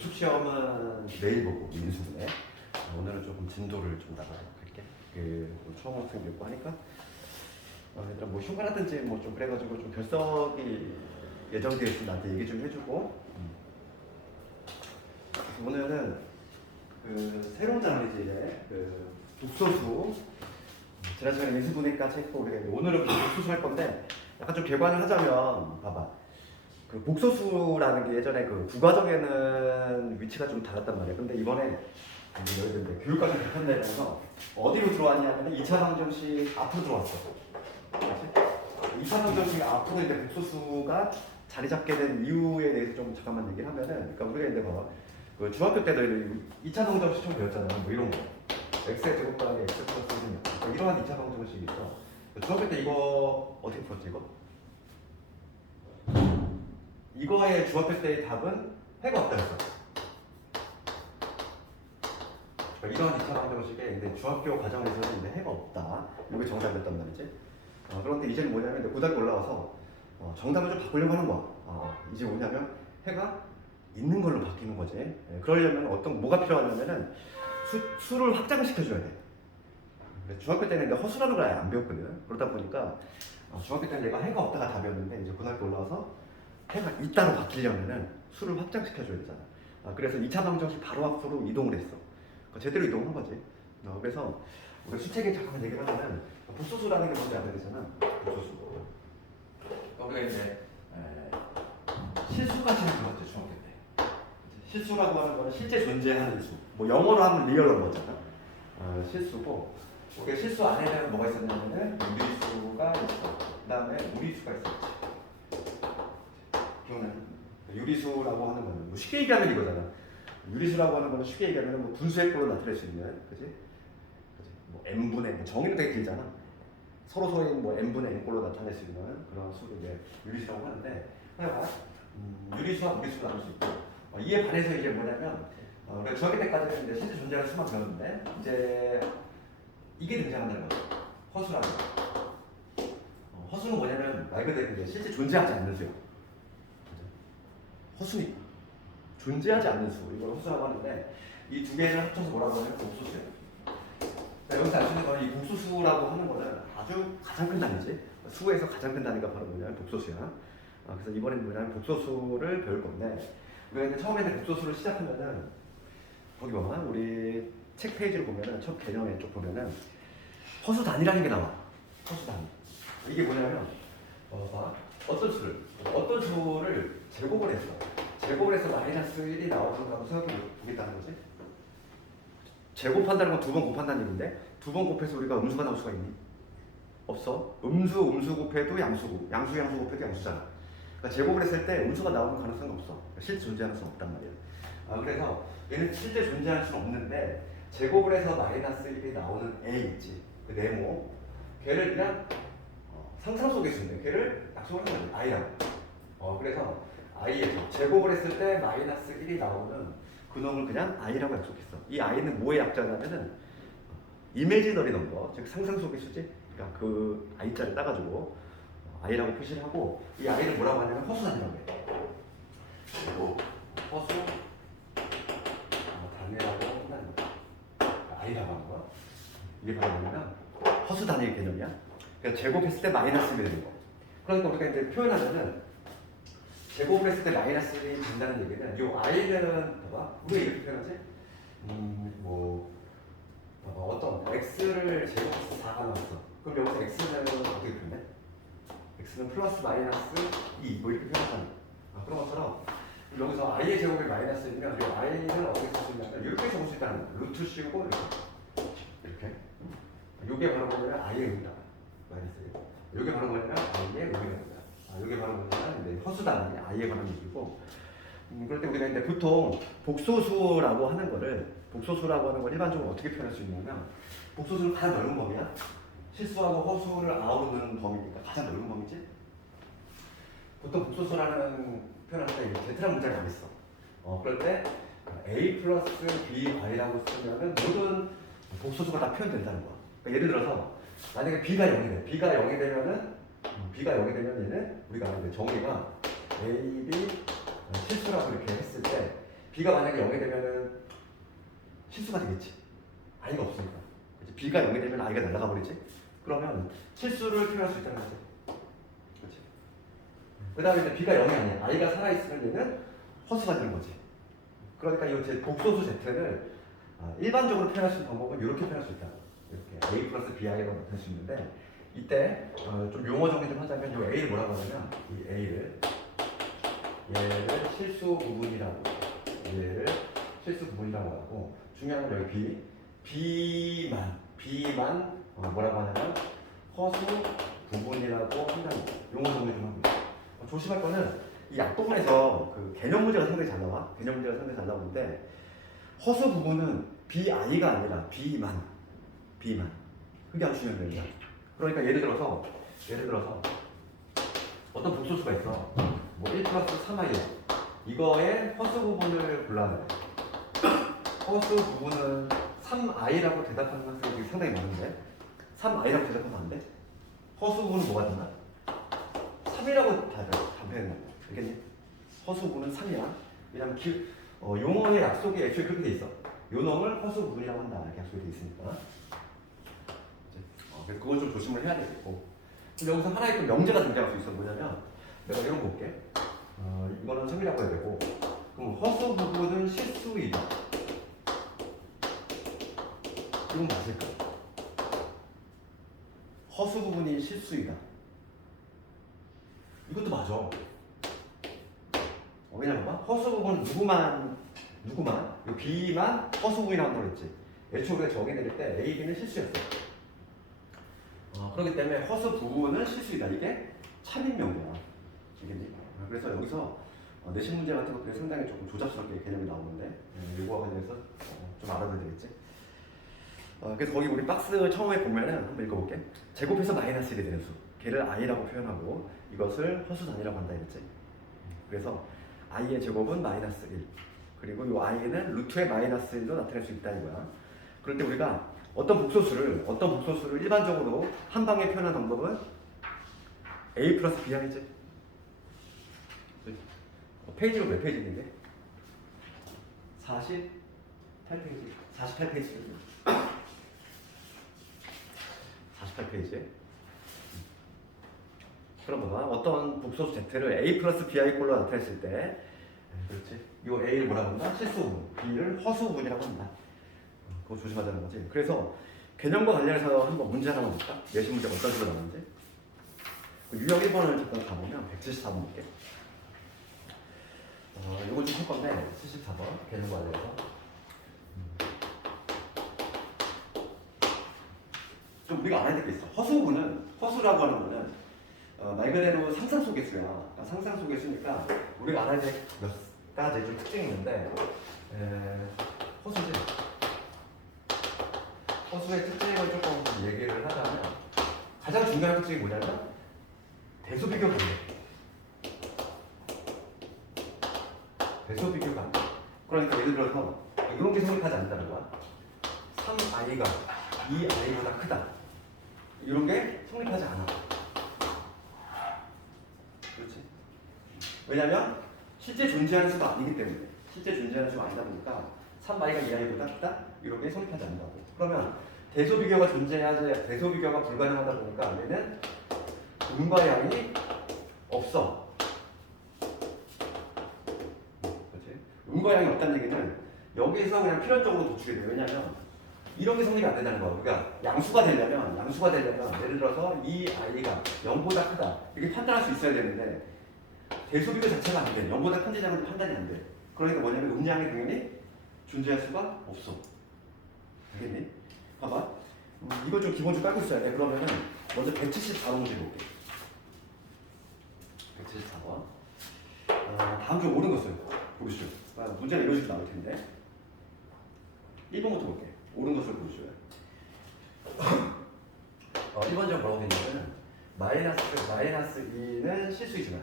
복습 시험은 내일 보고 인수분해. 오늘은 조금 진도를 좀 나가도록 할게. 처음 학생들고 하니까 얘들아 뭐 휴가라든지 뭐 좀 그래가지고 좀 결석이 예정되어 있으면 나한테 얘기 좀 해주고. 그래서 오늘은 새로운 장르지 이제 독서수. 지난 시간에 인수분해까지 했고 우리가 오늘은 복소수 할 건데 약간 좀 개관을 하자면 봐봐. 복소수라는 게 예전에 국어적에는 위치가 좀 달랐단 말이야. 근데 이번에 너희들 교육과정 개편되면서 어디로 들어왔냐면 2차 방정식 앞으로 들어왔어. 그렇지? 2차 방정식 앞으로 이제 복소수가 자리 잡게 된 이유에 대해서 좀 잠깐만 얘기를 하면은, 그러니까 우리가 이제 봐봐. 중학교 때 너희들 2차 방정식 처음 배웠잖아. 뭐 이런 거. x의 제곱 더하기 x 플러스 1은 이러한 2차 방정식이 있어. 중학교 때 이거 어떻게 풀었지 이거? 이거의 중학교 때의 답은 해가 없다 했어. 이러한 2차 방정식에 근데 중학교 과정에서는 이제 해가 없다. 이게 정답이었단 말이지. 그런데 이제는 뭐냐면 고등학교 올라와서 정답을 좀 바꾸려고 하는 거야. 이제 뭐냐면 해가 있는 걸로 바뀌는 거지. 그러려면 뭐가 필요하냐면은 수를 확장을 시켜줘야 돼. 중학교 때는 이제 허수라는 걸 아예 안 배웠거든. 그러다 보니까 중학교 때는 내가 해가 없다가 답이었는데 이제 고등학교 올라와서 해가 있다로 바뀌려면은 수를 확장시켜줘야 되잖아. 그래서 2차 방정식 바로 앞으로 이동을 했어. 제대로 이동한 거지. 그래서 우리가 수책에 잠깐만 얘기를 하면은 복소수라는 게 뭔지 알아야 되잖아. 복소수. 우리가 이제 실수까지 배웠죠 중학교 때. 실수라고 하는 거는 실제 존재하는 수. 뭐 영어로 하면 리얼한 거잖아. 실수고. 우리가 실수 안에는 뭐가 있었냐면은 유리수가 있어. 그다음에 무리수가 있었지. 기억나요? 유리수라고 하는 거는 뭐 쉽게 얘기하면 이거잖아. 유리수라고 하는 거는 쉽게 얘기하면 뭐 분수의 꼴로 나타낼 수 있는, 그지? 뭐 n분의 뭐 정의는 되게 길잖아. 서로의 뭐 n분의 n 꼴로 나타낼 수 있는 그런 수를 이제 유리수라고 하는데, 하여간 유리수와 무리수를 나눌 수 있고, 이에 반해서 이제 뭐냐면 우리가 중학교 때까지는 이제 실제 존재하는 수만 배웠는데 이제 이게 등장한다는 거죠. 허수라는 거. 허수는 뭐냐면 말 그대로 이제 실제 존재하지 않는 수요. 허수니까 존재하지 않는 수, 이걸 허수라고 하는데 이 두 개를 합쳐서 뭐라고 하냐면 복소수예요. 여기서 알 수 있는 거는 이 복소수라고 하는 거는 아주 가장 큰 단위지. 수에서 가장 큰 단위가 바로 뭐냐면 복소수야. 그래서 이번에는 뭐냐면 복소수를 배울 건데, 우리가 이제 처음에 복소수를 시작하면은 거기 봐봐. 우리 책 페이지를 보면은 첫 개념에 쪽 보면은 허수 단위라는 게 나와. 허수 단위. 이게 뭐냐면 어떤 수를 제곱을 했어. 제곱을 해서 마이너스 1이 나오는다고 생각해 보겠다는 거지. 제곱한다는 건 두 번 곱한다는 얘기인데 두 번 곱해서 우리가 음수가 나올 수가 있니? 없어. 음수 곱해도 양수고 양수 곱해도 양수잖아. 그러니까 제곱을 했을 때 음수가 나오는 가능성이 없어. 실제 존재하는 수는 없단 말이야. 그래서 얘는 실제 존재하는 수는 없는데 제곱을 해서 마이너스 1이 나오는 애 있지. 그 네모. 걔를 그냥 상상 속의 수인데 걔를 약속을 하는 거야. i라고. 그래서 i에서 제곱을 했을 때 마이너스 1이 나오는 그 놈을 그냥 i라고 약속했어. 이 i는 뭐의 약자냐면은 이미지너리 넘버, 즉 상상 속의 수지. 그러니까 그 i자를 따가지고 i라고 표시를 하고, 이 i를 뭐라고 하냐면 허수단위라고 해. 그리고 허수 단위라고 한다는 거야. i라고 하는 거야. 이게 바로 뭐냐면 허수 단위의 개념이야. 그러니까 제곱했을 때 마이너스 1이 되는 거. 그러니까 우리가 이제 표현하면은 제곱을 했을 때 마이너스 1이 된다는 얘기는 이 i는 봐봐. 우리가 이렇게 표현하지? 봐봐. 어떤 x를 제곱해서 4가 나왔어. 그럼 여기서 x는 어떻게 표현해? x는 플러스 마이너스 2 뭐 이렇게 표현하잖아. 그런 것처럼 여기서 i의 제곱이 마이너스 1이면 이 i는 어떻게 쓸 수 있냐면 이렇게 적을 수 있다는 거야. 루트 씌우고 이렇게. 이게 바로 뭐냐면 i의 의미다. 마이너스 1. 이게 바로 뭐냐면 i의 의미다. 이게 바로 뭐냐면 허수단위 i에 관한 얘기고. 그럴 때 우리가 이제 보통 복소수라고 하는 걸 일반적으로 어떻게 표현할 수 있냐면, 복소수는 가장 넓은 범위야. 실수하고 허수를 아우르는 범위니까 가장 넓은 범위지. 보통 복소수라는 표현할 때 제트라 문장이 안 있어. 그럴 때 a 플러스 b y라고 쓰면은 모든 복소수가 다 표현된다는 거야. 그러니까 예를 들어서 만약에 b가 0이 돼. b가 0이 되면 얘는 우리가 이제 정의가 a, b 실수라고 이렇게 했을 때 b가 만약에 0이 되면은 실수가 되겠지. i가 없으니까. 그치? b가 0이 되면 i가 날아가 버리지. 그러면 실수를 표현할 수 있다는 거지. 그렇지. 그 다음에 이제 b가 0이 아니야. i가 살아있으면 얘는 허수가 되는 거지. 그러니까 이 제 복소수 z를 일반적으로 표현할 수 있는 방법은 이렇게 표현할 수 있다. 이렇게 a 플러스 bi로 나타낼 수 있는데 이때 좀 용어 정리 좀 하자면 이 a를 뭐라고 하냐면 이 a를 얘를 실수 부분이라고 얘를 실수 부분이라고 하고 중요한 건 여기 b만 뭐라고 하냐면 허수 부분이라고 한다는 거. 용어 정리 좀 하고 있어. 조심할 거는 이 앞부분에서 그 개념 문제가 상당히 잘 나와. 개념 문제가 상당히 잘 나오는데 허수 부분은 bi가 아니라 b만 그게 아주 중요한 거예요. 그러니까 예를 들어서 어떤 복소수가 있어. 뭐 1 플러스 3i 이거의 허수 부분을 골라내. 허수 부분은 3i라고 대답하는 학생들이 상당히 많은데 3i라고 대답하면 안 돼? 허수 부분은 뭐가 된다? 3이라고 답해야 된다. 알겠니? 허수 부분은 3이야. 왜냐면 용어의 약속이 애초에 그렇게 돼 있어. 요 놈을 허수 부분이라고 한다. 이렇게 약속이 돼 있으니까. 그래서 그건 좀 조심을 해야 되겠고. 근데 여기서 하나의 또 명제가 등장할 수 있어. 뭐냐면 내가 이런 거 볼게. 이거는 3이라고 해야 되고 그럼 허수 부분은 실수이다. 이건 맞을까? 허수 부분이 실수이다. 이것도 맞아. 왜냐면 봐. 허수 부분은 누구만 요 B만 허수 부분이라고 한다고 그랬지. 애초에 우리가 정의 내릴 때 A, B는 실수였어. 그렇기 때문에 허수 부분은 실수이다. 이게 참인 명제야. 알겠니? 그래서 여기서 내신 문제 같은 것들이 상당히 조금 조잡스럽게 개념이 나오는데 이거와 관련해서 좀 알아둬야 되겠지. 그래서 거기 우리 박스 처음에 보면은 한번 읽어볼게. 제곱해서 마이너스 1이 되는 수. 걔를 i라고 표현하고 이것을 허수 단위라고 한다 했지. 그래서 i의 제곱은 마이너스 1. 그리고 이 i는 루트의 마이너스 1로 나타낼 수 있다 이거야. 그럴 때 우리가 어떤 복소수를 일반적으로 한 방에 표현하는 방법은 a 플러스 b 하겠지. 페이지가 몇 페이지인데? 48페이지. 48페이지에. 그럼 봐봐. 어떤 복소수 z를 a 플러스 bi 꼴로 나타냈을 때 그렇지. 이 a를 뭐라고 한다? 실수부분. b를 허수부분이라고 한다. 그거 조심하자는 거지. 그래서 개념과 관련해서 한번 문제 하나만 볼까? 내신 문제가 어떤 식으로 나오는지. 유형 1번을 잠깐 가보면 174번 볼게. 이거 좀 할 건데 74번 개념과 관련해서 좀 우리가 알아야 될 게 있어. 허수라고 하는 거는 말 그대로 상상 속의 수야. 상상 속의 수니까 우리가 알아야 될 몇 가지 좀 특징이 있는데 허수지. 허수의 특징을 조금 얘기를 하자면 가장 중요한 특징이 뭐냐면 대소비교 관계. 대소비교 관계. 그러니까 예를 들어서 이런 게 성립하지 않는다는 거야. 3i가 2i보다 크다. 이런 게 성립하지 않아. 그렇지. 왜냐면 실제 존재하는 수가 아니기 때문에. 실제 존재하는 수가 아니다 보니까 3i가 2i보다 크다? 이런 게 성립하지 않는다고. 그러면 대소비교가 불가능하다 보니까 얘는 음과 양이 없어. 그렇지? 음과 양이 없다는 얘기는 여기서 그냥 필연적으로 도출이 돼요. 왜냐면 이런 게 성립이 안 된다는 거야. 그러니까 양수가 되려면 예를 들어서 이 i가 0보다 크다 이렇게 판단할 수 있어야 되는데 대소비교 자체가 안 돼. 0보다 큰지 작은지 판단이 안 돼. 그러니까 뭐냐면 음양이 당연히 존재할 수가 없어. 알겠니? 봐봐. 이거 좀 기본적으로 깔고 있어야 돼. 그러면은 먼저 174번 문제 볼게. 174번. 다음 주 옳은 것을 고르시오. 문제가 이런 식으로 나올 텐데. 1번부터 볼게. 옳은 것을 고르시오. 1번적으로 뭐라고 되냐면 마이너스 2는 실수이지만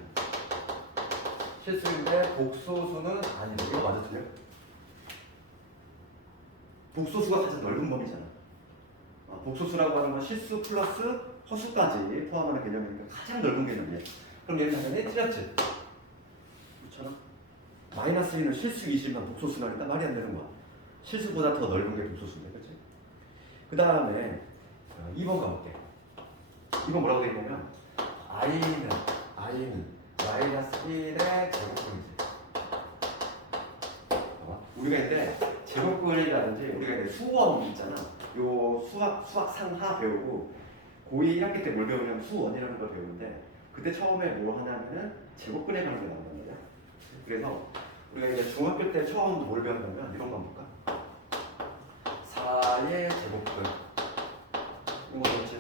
실수인데 복소수는 아니다. 이거 맞아 틀려? 복소수가 가장 넓은 범위잖아. 복소수라고 하는 건 실수 플러스 허수까지 포함하는 개념이니까 가장 넓은 개념이야. 그럼 얘는 당연히 틀렸지. 그렇잖아. 마이너스 1은 실수 20만 복소수나 일단 말이 안 되는 거야. 실수보다 더 넓은 게 복소수인데, 그렇지? 그 다음에 2번 가볼게. 2번 뭐라고 돼 있냐면 i는 마이너스 1의 제곱근이지. 우리가 이제 제곱근이라든지 우리가 이제 수원 있잖아. 요 수학 상하 배우고 고2 1학기 때 뭘 배우냐면 수원이라는 걸 배우는데 그때 처음에 뭐 하냐면은 제곱근에 관한 게 나온단 말이야. 그래서 우리가 이제 중학교 때 처음 뭘 배웠냐면 이런 거 볼까? 4의 제곱근. 이거 뭐였지?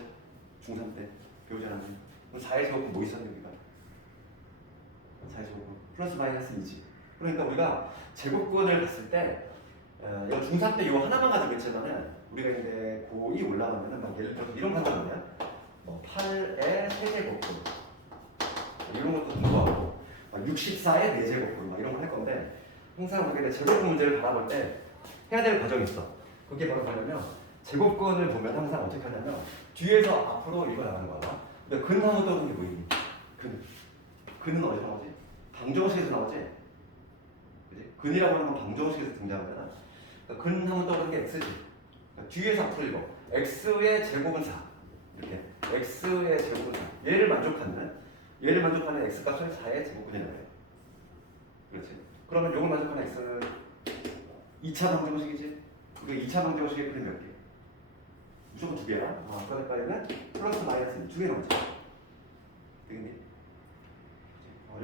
중3 때 배우지 않았니? 그럼 4의 제곱근 뭐 있었니 우리가? 4의 제곱근 플러스 마이너스 2지. 그러니까 우리가 제곱근을 봤을 때 이거 중3 때 이거 하나만 가지고 있지만은 우리가 이제 고2 올라가면은 막 예를 들어서 이런 판단이야. 뭐 8의 세제곱근 이런 것도 공부하고 64의 4제곱근 막 이런 거 할 건데 항상 우리가 제곱근 문제를 바라볼 때 해야 될 과정이 있어. 그게 바로 뭐냐면 제곱근을 보면 항상 어떻게 하냐면 뒤에서 앞으로 읽어 나가는 거야. 근데 근하고 떠오르는 게 뭐니? 근은 어디서 나오지? 방정식에서 나오지? 그치? 근이라고 하는 건 방정식에서 등장하잖아. 그러니까 근 하면 떠오르는 게 x지. 그러니까 뒤에서 앞으로 읽어. x의 제곱은 4. 이렇게. x의 제곱은 4. 얘를 만족하는 x값은 4의 제곱근이라고 해. 그렇지. 그러면 요걸 만족하는 x는 2차 방정식이지. 그 2차 방정식의 근이 몇 개? 무조건 2개야. 아까 전까지는 플러스 마이너스 2개 나오지. 되겠니?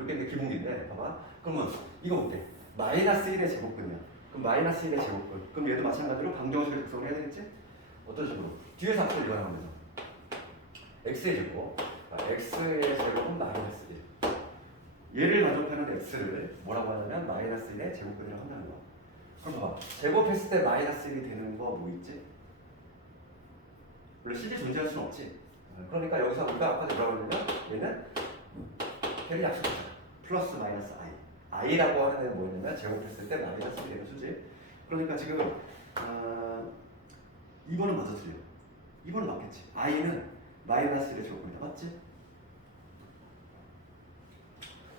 이게 이제 기본인데, 봐봐. 그러면 이거 볼게. 마이너스 1의 제곱근이야. 그럼 마이너스 1의 제곱근. 그럼 얘도 마찬가지로 방정식을 작성을 해야 되겠지? 어떤 식으로? 뒤에서 앞으로 이완하면서 x의 제곱. x의 제곱은 마이너스 1. 얘를 만족하는 x를 뭐라고 하냐면 마이너스 1의 제곱근이라고 한다는 거야. 그럼 봐봐. 제곱했을 때 마이너스 1이 되는 거 뭐 있지? 물론 실제 존재할 수는 없지. 그러니까 여기서 우리가 아까 뭐라고 했냐면 얘는 헬이 약속이잖아. 플러스 마이너스 i라고 하는 애는 뭐였냐면 제곱했을 때 마이너스 1이 되는 수지. 그러니까 지금 2번은 맞아 틀려. 2번은 맞겠지. i는 마이너스 1의 제곱입니다. 맞지?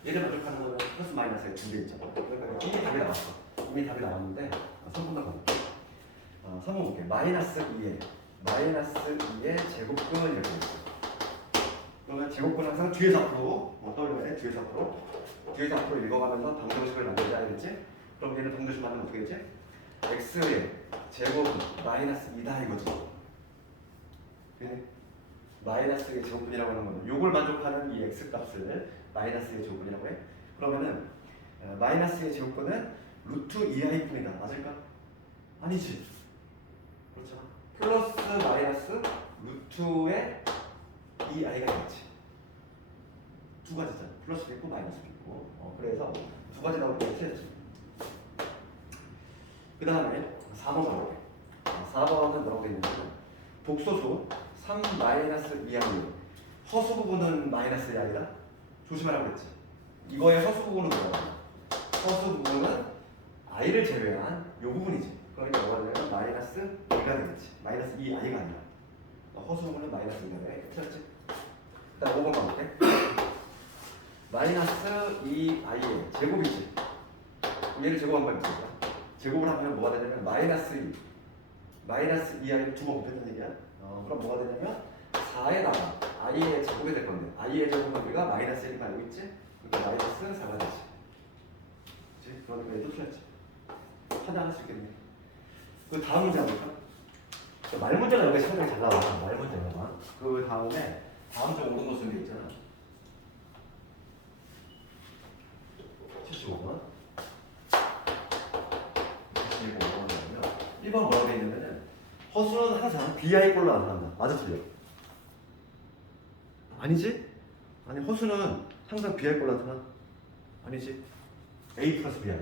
얘를 만족하는 거는 플러스 마이너스의 2개 있잖아. 그러니까 이미 답이 나왔어. 이미 답이 나왔는데 3번 나가볼게. 3번 볼게. 마이너스 2의 제곱근 이렇게 있어. 그러면 제곱근 항상 뒤에서 앞으로 떠올려야 돼. 뒤에서 앞으로 읽어가면서 방정식을 만들어야 되겠지? 그럼 얘는 방정식 만들면 어떻게 되지? x의 제곱은 마이너스 2다 이거지. 마이너스의 제곱근이라고 하는 거는 요걸 만족하는 이 x값을 마이너스의 제곱근이라고 해. 그러면은 마이너스의 제곱근은 루트 2i뿐이다. 맞을까? 아니지. 그렇잖아. 플러스 마이너스 루트의 2i가 되겠지. 두 가지잖아. 플러스도 있고 마이너스도 있고. 그래서 두 가지 나올 때 틀렸지. 그 다음에 4번 가볼게. 4번은 뭐라고 되어 있냐면 복소수 3 마이너스 2i 허수 부분은 마이너스 2i다. 조심하라고 그랬지. 이거의 허수 부분은 뭐라고? 허수 부분은 i를 제외한 이 부분이지. 그러니까 뭐가 되냐면 마이너스 2가 되겠지. 마이너스 2i가 아니라 허수 부분은 마이너스 2가 돼. 틀렸지? 일단 5번 가볼게. 마이너스 2i의 제곱이지. 얘를 제곱 한번 해보자. 제곱을 하면 뭐가 되냐면 마이너스 2 2i를 두 번 곱했다는 얘기야. 그럼 뭐가 되냐면 4에다가 i의 제곱이 될 건데 i의 제곱은 우리가 마이너스 1만 알고 있지? 그러니까 마이너스 4가 되지. 그치? 그러니까 얘도 틀렸지. 판단할 수 있겠네. 그 다음 문제 한번 볼까? 말 문제가 여기 상당히 잘 나와. 말 문제가. 그 다음에 다음 주 오른도 쓰는 게 있잖아. 75번. 75번이면 1번 뭐라고 되어 있냐면은 허수는 항상 bi꼴로 나타난다. 맞아 틀려? 아니지? 아니 허수는 항상 bi꼴로 나타나? 아니지? a 플러스 bi.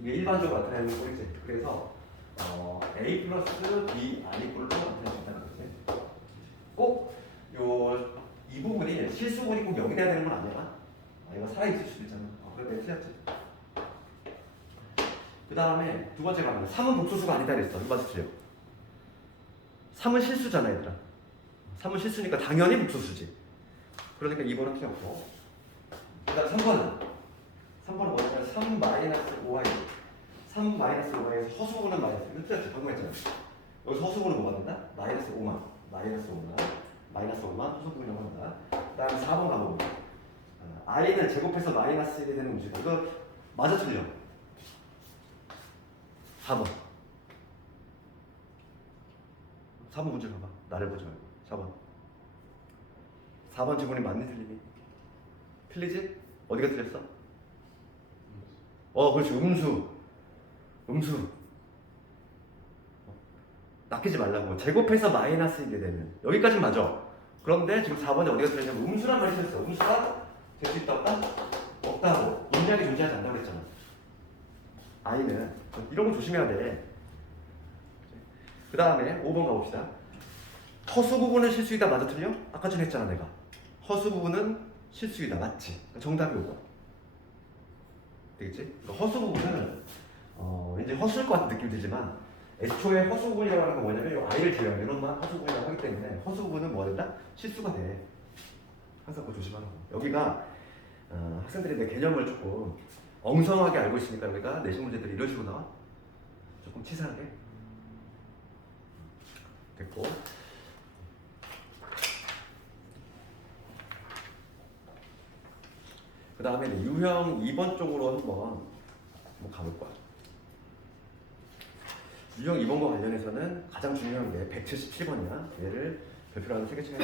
이게 일반적으로 나타내는 꼴이지. 그래서 a 플러스 bi꼴로 나타낼 수 있다는 거지. 꼭 이 부분이 실수분이 꼭 여기 돼야 되는 건 아니야. 이거 살아있을 수도 있잖아. 그런데 틀렸지. 그 다음에 두 번째 가면 3은 복소수가 아니다 그랬어. 이거 맞아 틀려? 3은 실수잖아 얘들아. 3은 실수니까 당연히 복소수지. 그러니까 2번은 틀렸고. 그 다음 3번은 뭐냐면 3 마이너스 5y 3 마이너스 5y에서 허수부분은 마이너스 이거 틀렸지 방금 했잖아. 여기서 허수부분은 뭐가 된다? 마이너스 5만 마이너스 5만 허수부분이라고 한다. 그 다음에 4번 가보고 i는 제곱해서 마이너스 1이 되는 문제다. 이거 맞아 틀려? 4번 4번 문제 봐봐. 나를 보지 말고 4번 지문이 맞니 틀리니? 틀리지? 어디가 틀렸어? 그렇지. 음수 낚이지 말라고. 제곱해서 마이너스 1이 되면 여기까지는 맞아. 그런데 지금 4번에 어디가 틀렸냐면 음수란 말이 틀렸어. 음수가 될 수 있다 없다? 없다고. 논리학이 존재하지 않다고 그랬잖아. i는 이런 거 조심해야 돼. 그 다음에 5번 가봅시다. 허수 부분은 실수이다 맞아 틀려? 아까 전에 했잖아 내가. 허수 부분은 실수이다 맞지? 정답이 5번. 되겠지? 허수 부분은 왠지 허수일 것 같은 느낌이 들지만 애초에 허수 부분이라고 하는 건 뭐냐면 이 i를 제외하면 이런만 허수 부분이라고 하기 때문에 허수 부분은 뭐가 된다? 실수가 돼. 항상 그거 조심하라고. 여기가 학생들이 내 개념을 조금 엉성하게 알고 있으니까 여기가 내신 문제들이 이런 식으로 나와. 조금 치사하게. 됐고. 그 다음에 유형 2번 쪽으로 한번 가볼 거야. 유형 2번과 관련해서는 가장 중요한 게 177번이야. 얘를 별표로 하는 3개 중에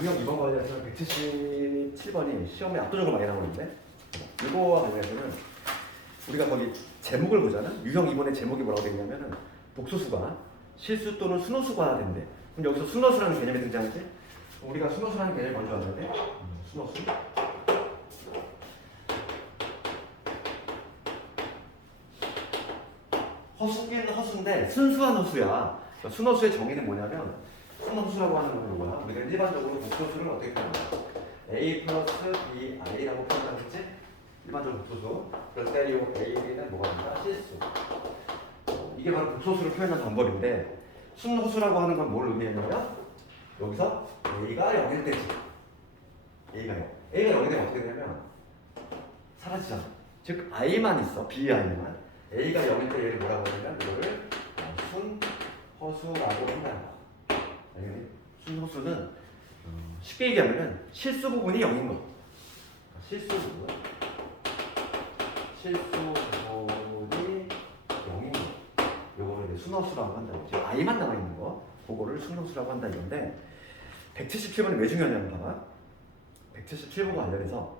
유형 2번과 관련해서는 177번이 시험에 압도적으로 많이 나오는데 이거와 관련해서는 우리가 거기 제목을 보잖아. 유형 2번의 제목이 뭐라고 되어 있냐면은 복소수가 실수 또는 순호수가 된대. 그럼 여기서 순호수라는 개념이 등장하지? 우리가 순호수라는 개념을 먼저 알아야 돼. 순호수. 허수긴 허수인데 순수한 허수야. 그러니까 순허수의 정의는 뭐냐면 순허수라고 하는 건 뭐야? 우리가 일반적으로 복소수를 어떻게 표현하냐? a 플러스 bi라고 표현하겠지? 일반적으로 복소수. 그럴 때 이 a는 뭐가 된다? 실수. 이게 바로 복소수를 표현하는 방법인데 순허수라고 하는 건 뭘 의미했냐면 여기서 a가 0일 때지. a가 0이 되면 어떻게 되냐면 사라지잖아. 즉 i만 있어. bi만. a가 0일 때 얘를 뭐라고 하냐면 이거를 순허수라고 한다. 알겠니? 순허수는 쉽게 얘기하면 실수 부분이 0인 거. 실수 부분이 0인 거. 요거를 이제 순허수라고 한다. 지금 i만 남아 있는 거. 그거를 순허수라고 한다 이건데 177번이 왜 중요하냐면 봐봐. 177번과 관련해서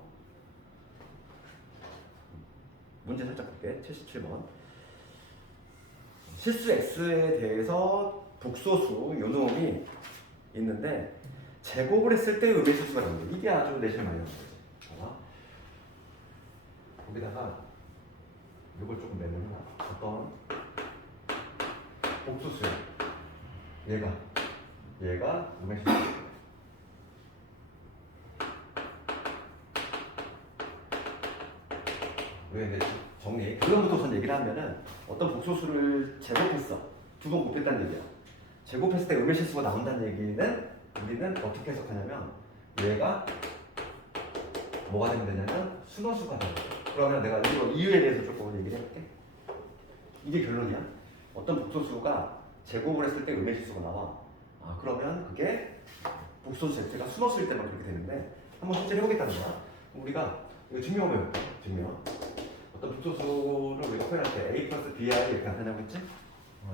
문제 살짝 볼게. 77번. 실수 x에 대해서 복소수 요놈이 있는데 제곱을 했을 때 의미 실수가 나옵니다. 이게 아주 내실 많이 나오는 거지. 거기다가 이걸 조금 내면 어떤 복소수야. 얘가 의미 실수. 우리가 이제 정리, 결론부터 우선 얘기를 하면은 어떤 복소수를 제곱했어. 2번 곱했다는 얘기야. 제곱했을 때 의미 실수가 나온다는 얘기는 우리는 어떻게 해석하냐면 얘가 뭐가 되면 되냐면 순허수가 되는 거야. 그러면 내가 이유에 대해서 조금 얘기를 해볼게. 이게 결론이야. 어떤 복소수가 제곱을 했을 때 의미 실수가 나와. 그러면 그게 복소수 z가 순허수일 때만 그렇게 되는데 한번 실제로 해보겠다는 거야. 우리가 이거 증명을 해볼게. 증명. 어떤 복소수를 우리가 표현할 때 a 플러스 bi 이렇게 나타내고 있지?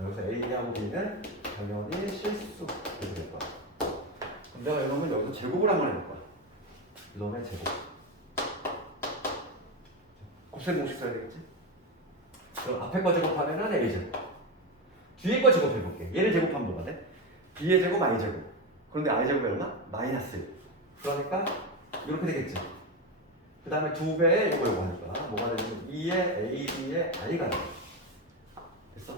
여기서 a하고 b는 당연히 실수 이렇게 될 거야. 그럼 내가 이러면 여기서 제곱을 한번 해볼 거야. 이놈의 제곱. 곱셈 공식 써야 되겠지? 그럼 앞에 거 제곱하면은 a 제곱. 뒤에 거 제곱해볼게. 얘를 제곱하면 뭐가 돼? b의 제곱, i 제곱. 그런데 i 제곱이 얼마? 마이너스 1. 그러니까 이렇게 되겠지. 그 다음에 2배에 이거 하니까 뭐가 되냐면 2의 a, b의 i가 돼. 됐어?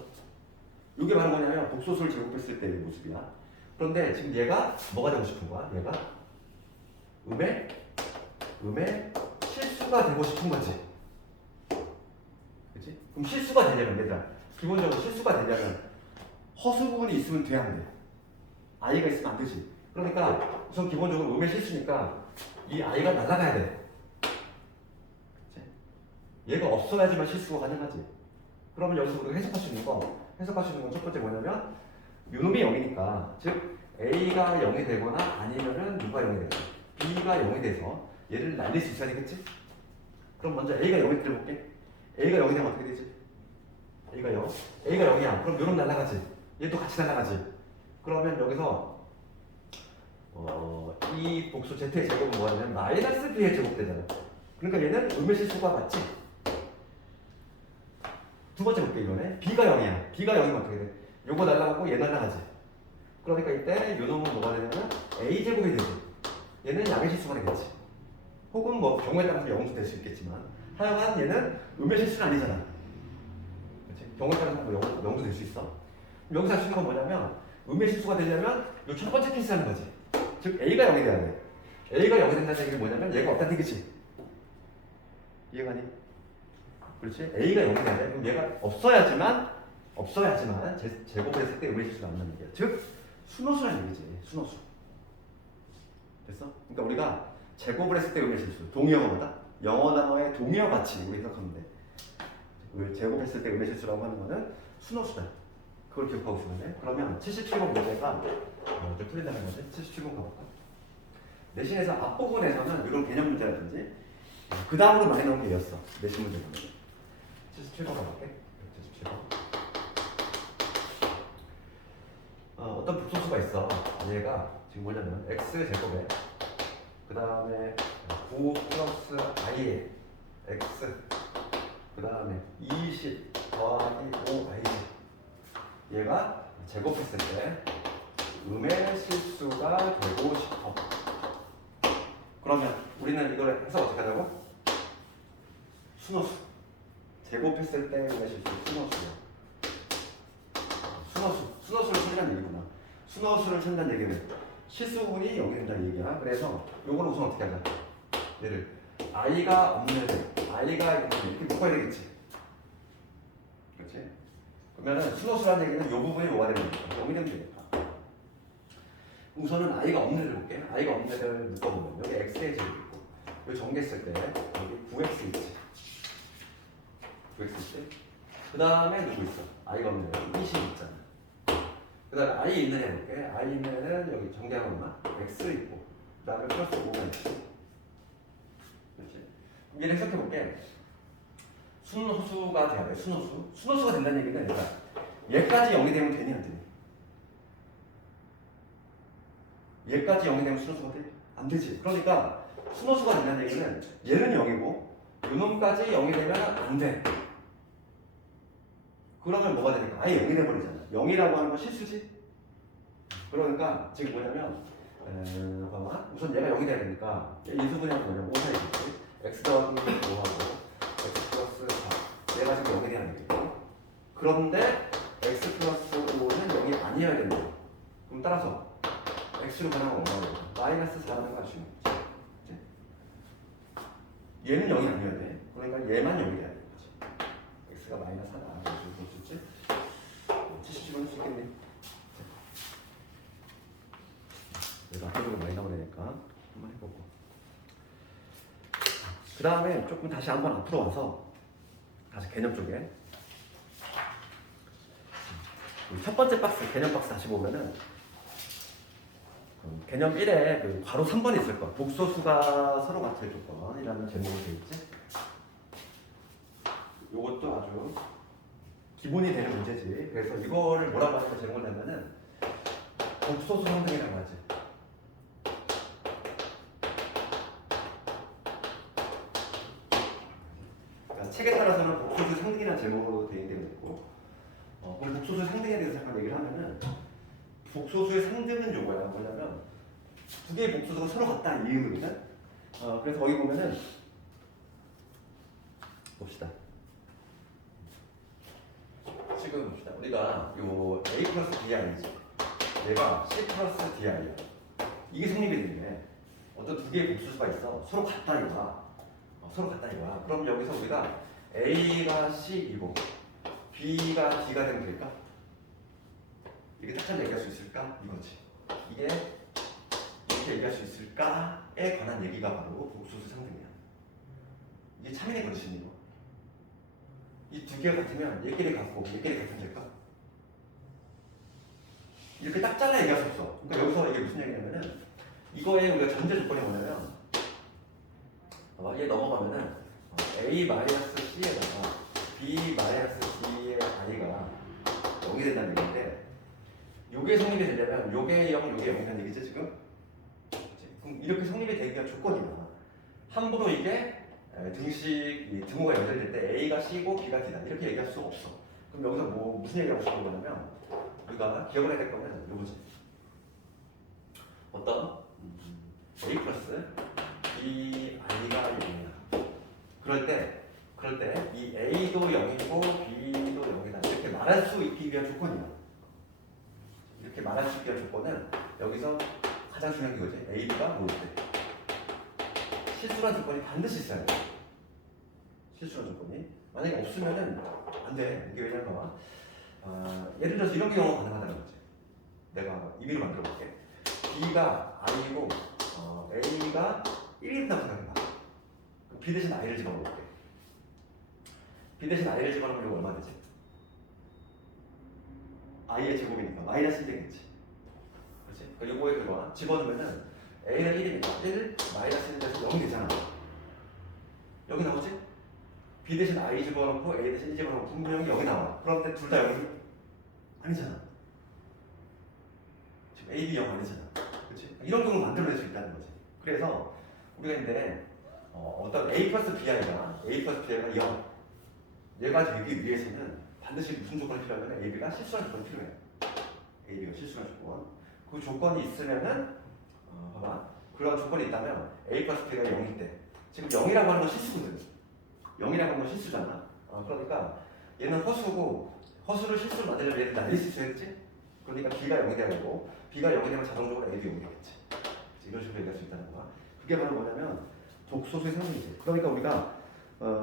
이게 바로 뭐냐면 복소수를 제곱했을 때의 모습이야. 그런데 지금 얘가 뭐가 되고 싶은 거야? 얘가 음의 실수가 되고 싶은 거지. 그치? 그럼 실수가 되려면 얘들아 기본적으로 실수가 되려면 허수 부분이 있으면 돼야 안 돼. i가 있으면 안 되지. 그러니까 우선 기본적으로 음의 실수니까 이 i가 날아가야 돼. 얘가 없어야지만 실수가 가능하지. 그러면 여기서 우리가 해석할 수 있는 건 첫 번째 뭐냐면 요놈이 0이니까 즉 A가 0이 되거나 아니면은 누가 0이 되거나 B가 0이 돼서 얘를 날릴 수 있어야 되겠지? 그럼 먼저 A가 0이 들어볼게. A가 0이 되면 어떻게 되지? A가 0. A가 0이야. 그럼 요놈 날아가지. 얘도 같이 날아가지. 그러면 여기서 이 복수 Z의 제곱은 뭐냐면 마이너스 B의 제곱 되잖아. 그러니까 얘는 음의실수가 맞지? 두 번째 볼게 이거네. B가 0이야. B가 0이면 어떻게 돼? 요거 날아가고 얘 날아가지. 그러니까 이때 요 놈은 뭐가 되냐면 A 제곱이 되지. 얘는 양의 실수가 되겠지. 혹은 뭐 경우에 따라서 0도 될 수 있겠지만 하여간 얘는 음의 실수는 아니잖아. 그렇지? 경우에 따라서 뭐 0도 될 수 있어. 여기서 할 수 있는 건 뭐냐면 음의 실수가 되려면 요 첫 번째 케이스 하는 거지. 즉 A가 0이 돼야 돼. A가 0이 된다는 얘기는 뭐냐면 얘가 없다는 얘기지. 이해가니? 그렇지? A가 0이 돼야 돼. 그럼 얘가 없어야지만 제곱을 했을 때 음의 실수가 안 나는 얘기야. 즉 순호수라는 얘기지. 순호수. 됐어? 그러니까 우리가 제곱을 했을 때 음의 실수. 동의어가 뭐다? 영어 단어의 동의어 같이 우리 해석하면 돼. 제곱했을 때 음의 실수라고 하는 거는 순호수다. 그걸 기억하고 있으면 돼. 그러면 77번 문제가 좀 풀린다는 거지. 77번 가볼까? 내신에서 앞부분에서는 이런 개념 문제라든지 그 다음으로 많이 나온 게 얘였어. 내신 문제 보면 77번 가볼게. 77번. 어떤 복소수가 있어. 얘가 지금 뭐냐면 x제곱에 그 다음에 9 플러스 i의 x 그 다음에 20 더하기 5i지. 얘가 제곱했을 때 음의 실수가 되고 싶어. 그러면 우리는 이걸 해서 어떻게 하자고? 순호수. 제곱했을 때 음의 실수 순호수야. 순호수를 찾는 얘기구나. 순호수를 찾는 얘기는 실수분이 0이 된다는 얘기야. 그래서 요걸 우선 어떻게 하자? 얘를 i가 없는 i가 이렇게 묶어야 되겠지. 그렇지? 그러면은 순호수라는 얘기는 요 부분이 뭐가 되는 거야? 0이 되면 되겠다. 우선은 i가 없는 애를 볼게. i가 없는 애를 묶어보면 여기 x의 제곱이 있고 여기 전개했을 때 여기 9x 있지. 9x 있지? 그 다음에 누구 있어? i가 없는 애 20 있잖아. 그 다음에 i 있는 애 볼게. i 있는 애는 여기 전개하면 얼마? x 있고 그 다음에 플러스 5가 있지. 그렇지? 그럼 얘를 해석해 볼게. 순호수가 돼야 돼. 순호수가 된다는 얘기는 얘까지 0이 되면 되니 안 되니? 얘까지 0이 되면 순호수가 돼? 안 되지. 그러니까 순호수가 된다는 얘기는 얘는 0이고 요놈까지 0이 되면 안 돼. 그러면 뭐가 되니까 아예 0이 돼버리잖아. 0이라고 하는 건 실수지. 그러니까 지금 뭐냐면 봐봐. 우선 얘가 0이 돼야 되니까 인수분해하면 뭐냐면 5사 있겠지. x 더하기 5하고 x 플러스 4 얘가 지금 0이 돼야 되겠고 그런데 x 플러스 5는 0이 아니어야 된다. 그럼 따라서 x로 변하면 얼마나 돼? 마이너스 4라는 걸 알 수 있는 거지. 얘는 0이 아니어야 돼. 그러니까 얘만 0이 돼야 되는 거지. x가 마이너스 4다. 그럴 수 있지? 77번 할 수 있겠네. 내가 앞쪽으로 많이 나오니까 한번 해보고. 그 다음에 조금 다시 한번 앞으로 와서 다시 개념 쪽에 첫 번째 박스, 개념 박스 다시 보면은 개념 1에 그 괄호 3번이 있을 거야. 복소수가 서로 같을 조건이라는 제목으로 되어 있지. 이것도 아주 기본이 되는 문제지. 그래서 이거를 뭐라고 하는 제목을 내면은 복소수 상등이라고 하지. 그러니까 책에 따라서는 복소수 상등이라는 제목으로 되어 있는 게 있고, 우리 복소수 상등에 대해서 잠깐 얘기를 하면은 복소수의 상등은 요거야. 뭐냐면 두 개의 복소수가 서로 같다는 이유거든. 그래서 거기 보면은 봅시다. 지금 봅시다. 우리가 요 a 플러스 di지. 얘가 c 플러스 di야. 이게 성립이 되네. 어떤 두 개의 복소수가 있어. 서로 같다 이거야. 서로 같다 이거야. 그럼 여기서 우리가 a가 c이고 b가 d가 되면 될까? 이게 딱잘 얘기할 수 있을까? 이거지. 이게 이렇게 얘기할 수 있을까에 관한 얘기가 바로 복소수 상등이야. 이게 참인의 거짓인 이거. 이 두 개가 같으면 얘끼리 같고 얘끼리 같으면 될까? 이렇게 딱 잘라 얘기할 수 없어. 그러니까 여기서 이게 무슨 얘기냐면은 이거에 우리가 전제 조건이 뭐냐면 얘 넘어가면은 A-C에다가 B-C의 i가 0이 된다는 얘기인데 요게 성립이 되려면 요게 0, 요게 0이라는 얘기지 지금? 그럼 이렇게 성립이 되기가 조건이야. 함부로 이게 등식 등호가 연결될 때 A가 C고 B가 D다 이렇게 얘기할 수 없어. 그럼 여기서 뭐 무슨 얘기를 하고 싶은 거냐면 우리가 기억을 해야 될 거는 요거지. 어떤 A 플러스 B i가 0이다. 그럴 때 이 A도 0이고 B도 0이다 이렇게 말할 수 있기 위한 조건이야. 이렇게 말할 수 있기 위한 조건은 여기서 가장 중요한 게 이거지. A, B가 모일 때 실수란 조건이 반드시 있어야 돼. 실수란 조건이 만약에 없으면은 안 돼. 이게 왜냐면 예를 들어서 이런 경우가 가능하다는 거지. 내가 임의로 만들어 볼게. B가 i고 A가 1이 된다고 생각해봐. 그럼 B 대신 i를 집어넣을게. B 대신 i를 집어넣으면 이거 얼마 되지? i의 제곱이니까 마이너스 1 되겠지. 그렇지? 그리고 이거에 들어와 집어넣으면은 A는 1이니까 1 마이너스 1 돼서 0이 되잖아. 여기 나오지? B 대신 I 집어넣고 A 대신 1 집어넣고 분명히 0이 나와. 그런데 둘 다 0이 아니잖아. 지금 A, B 0 아니잖아. 그렇지? 이런 경우를 만들어낼 수 있다는 거지. 그래서 우리가 근데 어떤 A 플러스 BI가 0 얘가 되기 위해서는 반드시 무슨 조건이 필요하면 AB가 실수한 조건이 필요해. AB가 실수한 조건. 그 조건이 있으면은 봐봐. 그런 조건이 있다면 A 플러스 B가 0일 때 지금 0이라고 하는 건 실수거든. 0이라고 하는 건 실수잖아. 그러니까 얘는 허수고 허수를 실수로 만들려면 얘를 날릴 수 있어야겠지? 그러니까 B가 0이 돼야 되고 B가 0이 되면 자동적으로 A도 0이 되겠지. 이런 식으로 얘기할 수 있다는 거야. 그게 바로 뭐냐면 독소수의 상승이지. 그러니까 우리가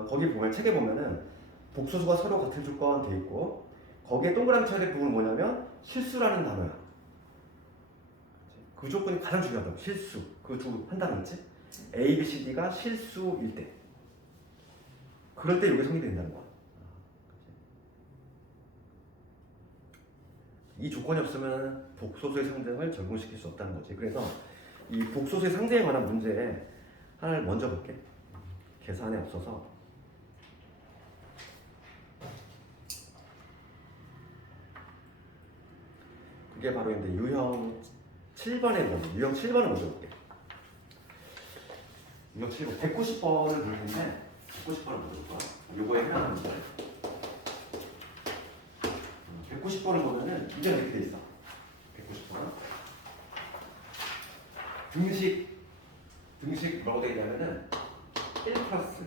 거기 보면 책에 보면은 복소수가 서로 같은 조건 돼 있고 거기에 동그라미 쳐야 될 부분은 뭐냐면 실수라는 단어야. 그 조건이 가장 중요하다고. 실수. 그 두 한 단어 있지? A, B, C, D가 실수일 때. 그럴 때 이게 성립이 된다는 거야. 이 조건이 없으면 복소수의 상대를 적용시킬 수 없다는 거지. 그래서 이 복소수의 상대에 관한 문제 하나를 먼저 볼게. 계산에 없어서. 그게 바로 이제 유형 7번의 문제. 유형 7번을 먼저 볼게. 유형 7번. 190번을 볼 텐데 190번을 먼저 볼 거야. 요거에 해당하는 문제. 190번을 보면은 문제가 이렇게 돼 있어. 190번. 등식 뭐라고 되어 있냐면은 1 플러스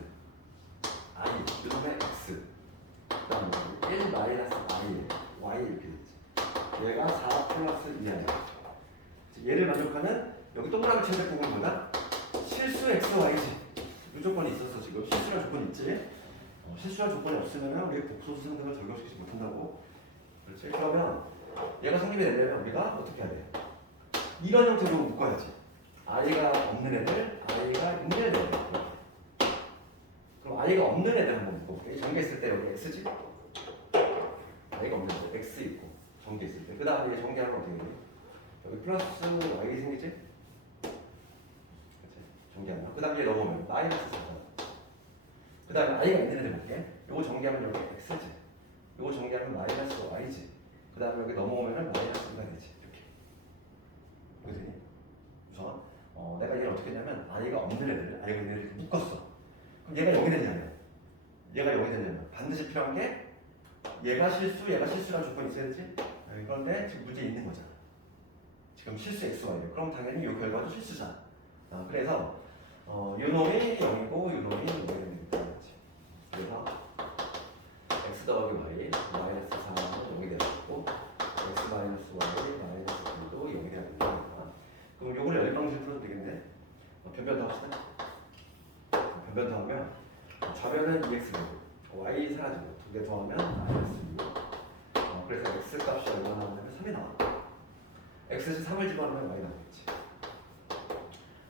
i 그 다음에 x 그 다음에 1 마이너스 i y 이렇게 돼 있지. 얘가 4 플러스 2i. 얘를 만족하는 여기 동그라미 쳐야 부분이 뭐다? 실수 x, y지. 이 조건이 있었어. 지금 실수란 조건이 있지. 실수란 조건이 없으면 우리 복소수 상등을 적용시키지 못한다고. 그렇지? 그러면 얘가 성립이 되려면 우리가 어떻게 해야 돼? 이런 형태로 묶어야지. i가 없는 애들, i가 있는 애들. 그럼 i가 없는 애들 한번 묶어볼게. 전개했을 때 여기 x지? i가 없는 애들, x 있고 전개했을 때. 그 다음에 전개하면 어떻게 돼? 여기 플러스 y 생기지? 그렇지? 전개하면. 그 다음에 넣어보면 마이너스 4잖아. 그 다음에 i가 있는 애들 볼게. 요거 전개하면 여기 x지. 요거 정리하면 마이너스 y지. 그 다음에 여기 넘어오면 마이너스가 되지. 이렇게. 이렇게 되니? 우선 내가 얘를 어떻게 했냐면 i가 없는 애들, i가 있는 애들 이렇게 묶었어. 그럼 얘가 0이 되냐면 얘가 0이 되냐면 반드시 필요한 게 얘가 실수라는 조건이 있어야 되지? 그런데 지금 문제에 있는 거잖아. 지금 실수 x, y래. 그럼 당연히 이 결과도 실수잖아. 그래서 요 놈이 0이고 요 놈이 0이 되는 거지. 그래서 x 더하기 y 마이너스 4는 0이 되고 x 마이너스 y 마이너스 2도 0이 되는 거니까 그럼 요거를 열방식으로 풀어도 되겠네. 변변 더합시다. 변변 더하면 좌변은 2x고 y 사라지고 두 개 더하면 마이너스 2. 그래서 x 값이 얼마 나오냐면 3이 나와. x에서 3을 집어넣으면 y 나오겠지.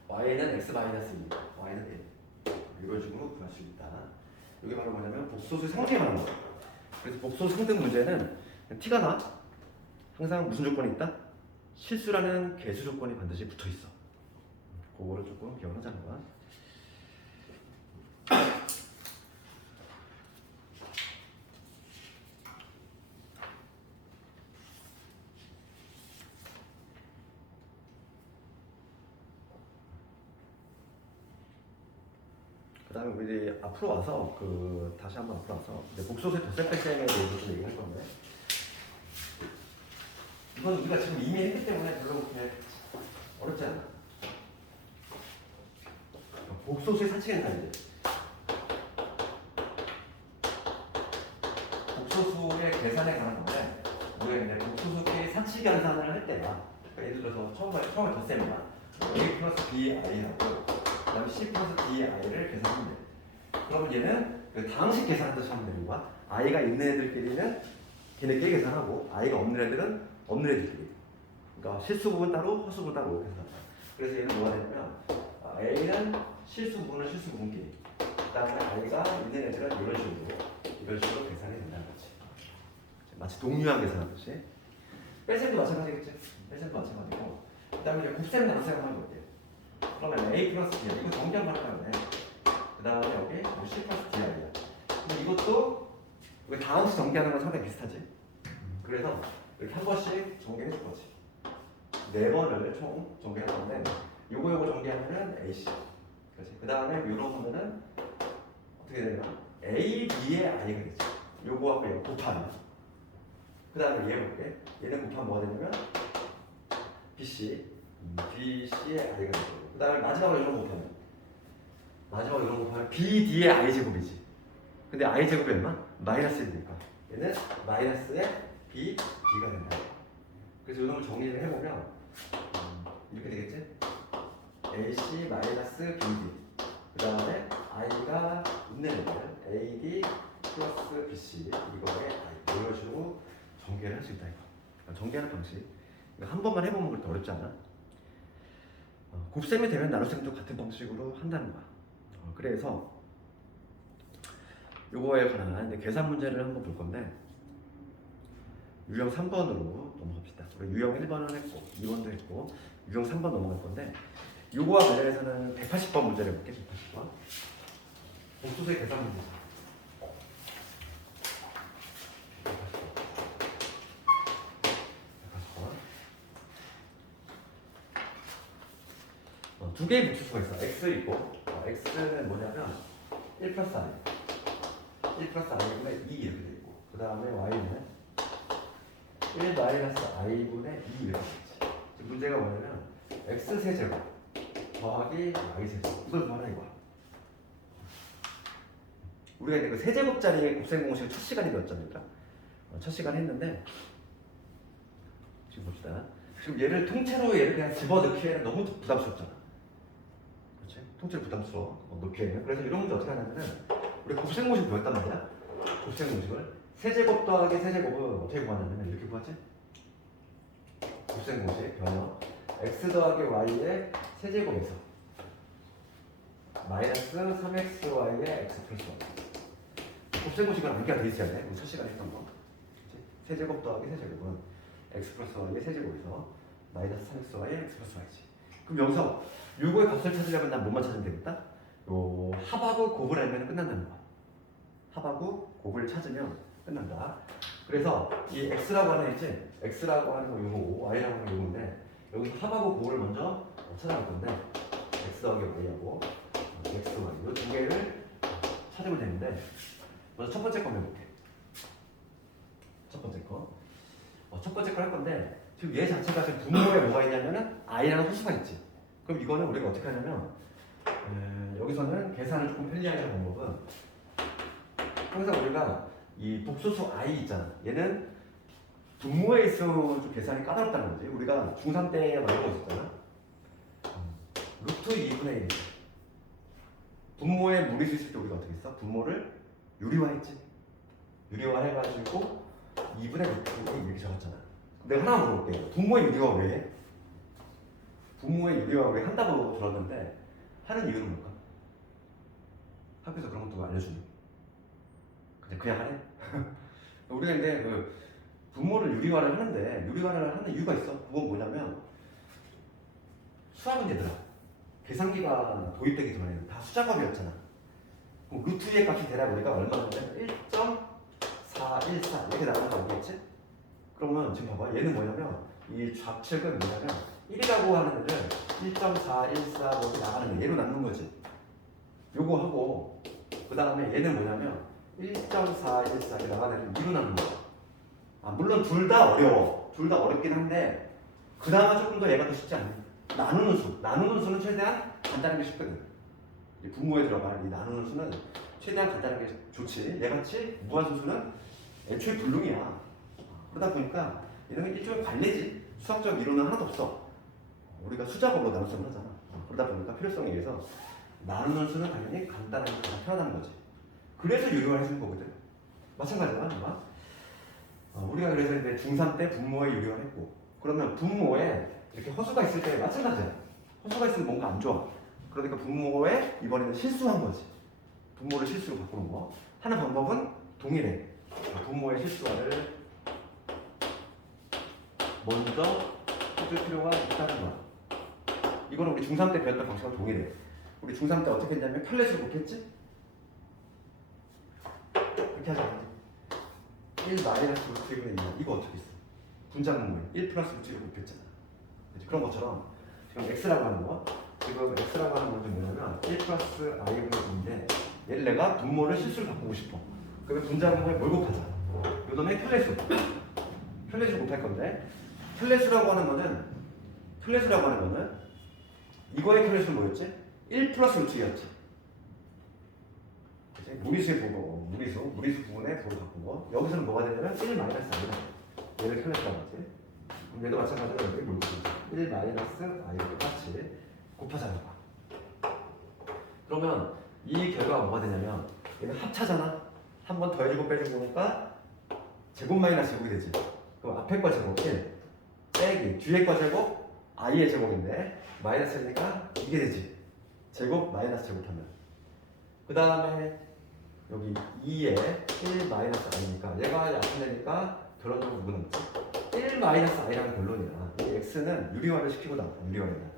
y는 x 마이너스 2, y는 1. 이런 식으로 구할 수 있다. 이게 바로 뭐냐면 복소수의 상등이 말하는 거야. 그래서 복소수 상등 문제는 티가 나. 항상 무슨 조건이 있다? 실수라는 개수 조건이 반드시 붙어 있어. 그거를 조금 기억하자는 거야. 그다음에 우리 이제 앞으로 와서 다시 한번 앞으로 와서 이제 복소수의 덧셈 뺄셈에 대해서 좀 얘기할 건데, 이건 우리가 지금 이미 했기 때문에 별로 그렇게 어렵지 않아. 복소수의 사칙에는 가야지. 복소수의 계산에 관한 건데, 우리가 이제 복소수의 사칙 계산을 할 때가, 그러니까 예를 들어서 처음에 덧셈이나 a 플러스 bi하고 그다음에 c 플러스 di를 계산하면 돼. 그러면 얘는 그 다항식 계산하듯이 하면 되는 거야. i가 있는 애들끼리는 걔네끼리 계산하고 i가 없는 애들은 없는 애들끼리. 그러니까 실수 부분 따로, 허수 부분 따로 계산한다. 그래서 얘는 뭐가 되냐면 a는 실수 부분은 실수 부분끼리. 그다음에 i가 있는 애들은 이런 식으로 계산이 된다는 거지. 마치 동류항 계산하듯이. 뺄셈도 마찬가지겠지. 뺄셈도 마찬가지고. 그다음에 이제 곱셈 나눗셈 한번 해볼게. 그러면 a 플러스 d 이거 정리한 거 하면 돼. 그 다음에 여기 c 플러스 d이야. 근데 이것도 우리 다항식 전개하는 건 상당히 비슷하지. 그래서 이렇게 한 번씩 전개해 줄 거지. 4번을 총 전개할 건데, 요거 전개하면은 ac. 그렇지. 그 다음에 요런 하면은 어떻게 되냐면 a, b의 i가 되지. 요거하고 얘 곱하면. 그 다음에 얘 볼게. 얘는 곱하면 뭐가 되냐면 bc, bc의 i가 되죠. 그 다음에 마지막으로 이런 거 곱하면 BD의 i제곱이지. 근데 i제곱이 얼마? 마이너스 1이니까 얘는 마이너스의 BD가 된다. 그래서 이런 걸 정리를 해보면 이렇게 되겠지? AC 마이너스 BD, 그 다음에 i가 있는 애들 AD 플러스 BC 이거에 i 이런 식으로 전개를 할 수 있다. 이거 전개하는 방식 한 번만 해보면 그렇게 어렵지 않아. 곱셈이 되면 나눗셈도 같은 방식으로 한다는 거야. 그래서 요거에 관한 계산 문제를 한번 볼 건데, 유형 3번으로 넘어갑시다. 우리 유형 1번은 했고 2번도 했고 유형 3번 넘어갈 건데, 요거와 관련해서는 180번 문제를 볼게. 180번 복소수의 계산 문제. 두 개의 복수수가 있어. x 있고, x는 뭐냐면 1 플러스 i, 1 플러스 i분의 2 이렇게 돼 있고, 그 다음에 y는 1 마이너스 i분의 2 이렇게 돼 있지. 문제가 뭐냐면 x 세제곱 더하기 y 세제곱, 이걸 구하라 이거야. 우리가 이제 그 세제곱짜리 곱셈 공식을 첫 시간에 배웠잖아요. 첫 시간 했는데, 지금 봅시다. 지금 얘를 통째로 그냥 집어넣기에는 너무 부담스럽잖아. 통째로 부담스러워 넣기에는. 그래서 이런 문제 어떻게 하냐면은, 우리 곱셈 공식 배웠단 말이야. 곱셈 공식을 세제곱 더하기 세제곱을 어떻게 구하냐면 이렇게 구하지. 곱셈 공식 변형 x 더하기 y의 세제곱에서 마이너스 3xy의 x 플러스 y. 곱셈 공식은 암기가 돼 있어야 돼. 우리 첫 시간에 했던 거. 그치? 세제곱 더하기 세제곱은 x 플러스 y의 세제곱에서 마이너스 3xy의 x 플러스 y지. 그럼 여기서 요거의 값을 찾으려면 난 뭐만 찾으면 되겠다? 요 합하고 곱을 알면 끝난다는 거야. 합하고 곱을 찾으면 끝난다. 그래서 이 x라고 하는 애 있지? x라고 하는 거 요거, y라고 하는 거 요건데, 여기서 합하고 곱을 먼저 찾아갈 건데, x 더하기 y하고 x, y 이 두 개를 찾으면 되는데, 먼저 첫 번째 거 해볼게. 첫 번째 거. 첫 번째 거 할 건데, 지금 얘 자체가 지금 분모에 뭐가 있냐면은 i라는 호수가 있지. 그럼 이거는 우리가 어떻게 하냐면, 여기서는 계산을 조금 편리하게 하는 방법은, 항상 우리가 이 복소수 i 있잖아. 얘는 분모에 있어서 좀 계산이 까다롭다는 거지. 우리가 중3 때 많이 배웠었잖아. 루트 2분의 1. 분모에 무리수 있을 때 우리가 어떻게 했어? 분모를 유리화했지. 유리화해가지고 2분의 루트 2 이렇게 적었잖아. 내가 하나 물어볼게. 분모의 유리화 왜 해? 분모의 유리화 왜 한다고 들었는데, 하는 이유는 뭘까? 학교에서 그런 것도 알려주니? 그냥 하네. 우리가 근데 그 분모를 유리화를 하는데 유리화를 하는 이유가 있어. 그건 뭐냐면 수학 문제들아. 계산기가 도입되기 전에는 다 숫자값이었잖아. 그럼 루트 2의 값이 대략 우리가 얼마냐면 1.414 이렇게 나간다고 보겠지? 그러면 지금 봐봐. 얘는 뭐냐면 이 좌측은 뭐냐면 1이라고 하는 애를 1.414 이렇게 나가는 게 얘로 남는 거지. 요거 하고 그 다음에 얘는 뭐냐면 1.414 이렇게 나가는 애를 2로 남는 거야. 아, 물론 둘 다 어려워. 둘 다 어렵긴 한데 그나마 조금 더 얘가 더 쉽지 않니? 나누는 수. 나누는 수는 최대한 간단하게 쉽거든. 이 분모에 들어갈 이 나누는 수는 최대한 간단하게 좋지. 얘같이 무한소수는 애초에 불능이야. 그러다 보니까 이런 게 일종의 관례지. 수학적 이론은 하나도 없어. 우리가 수작업으로 나눌 수는 하잖아. 그러다 보니까 필요성에 의해서 나누는 수는 당연히 간단하게 가장 편하다는 거지. 그래서 유리화를 해준 거거든. 마찬가지야, 아마. 우리가 그래서 이제 중3 때 분모에 유리화를 했고, 그러면 분모에 이렇게 허수가 있을 때 마찬가지야. 허수가 있으면 뭔가 안 좋아. 그러니까 분모에 이번에는 실수한 거지. 분모를 실수로 바꾸는 거. 하는 방법은 동일해. 분모의 실수화를 먼저 해줄 필요가 있다는 거야. 이거는 우리 중3 때 배웠던 방식과 동일해. 우리 중3 때 어떻게 했냐면 편례수를 곱했지? 그렇게 하지 않았지? 1 마이너스 루트 1분의 2 이거 어떻게 했어? 분자분모에 1 플러스 루트 1을 곱했잖아. 그런 것처럼 지금 x라고 하는 거 지금 x라고 하는 건 뭐냐면 1 플러스 i분의 2인데 얘를 내가 분모를 실수로 바꾸고 싶어. 그러면 분자분모에 뭘 곱하자? 요 놈의 편례수 곱할 건데 편례수라고 하는 거는 이거의 편례수는 뭐였지? 1 플러스 루트 2였지. 무리수의 부분, 무리수 부분의 부분 바꾼 거. 여기서는 뭐가 되냐면 1 마이너스 i다. 얘를 편례수라고 하지. 그럼 얘도 마찬가지로 여기 뭘 곱하자? 1 마이너스 i를 같이 곱하자는 거야. 그러면 이 결과가 뭐가 되냐면 얘는 합차잖아. 한 번 더해주고 빼주고 보니까 제곱 마이너스 제곱이 되지. 그럼 앞에 거 제곱 1 빼기 뒤에 거 제곱 i의 제곱인데 마이너스니까 이게 되지. 제곱 마이너스 제곱하면 그 다음에 여기 2에 1 마이너스 i니까 얘가 약분되니까 결론적으로 누구 남지? 1 마이너스 i라는 결론이야. 이 x는 유리화를 시키고 나면 유리화는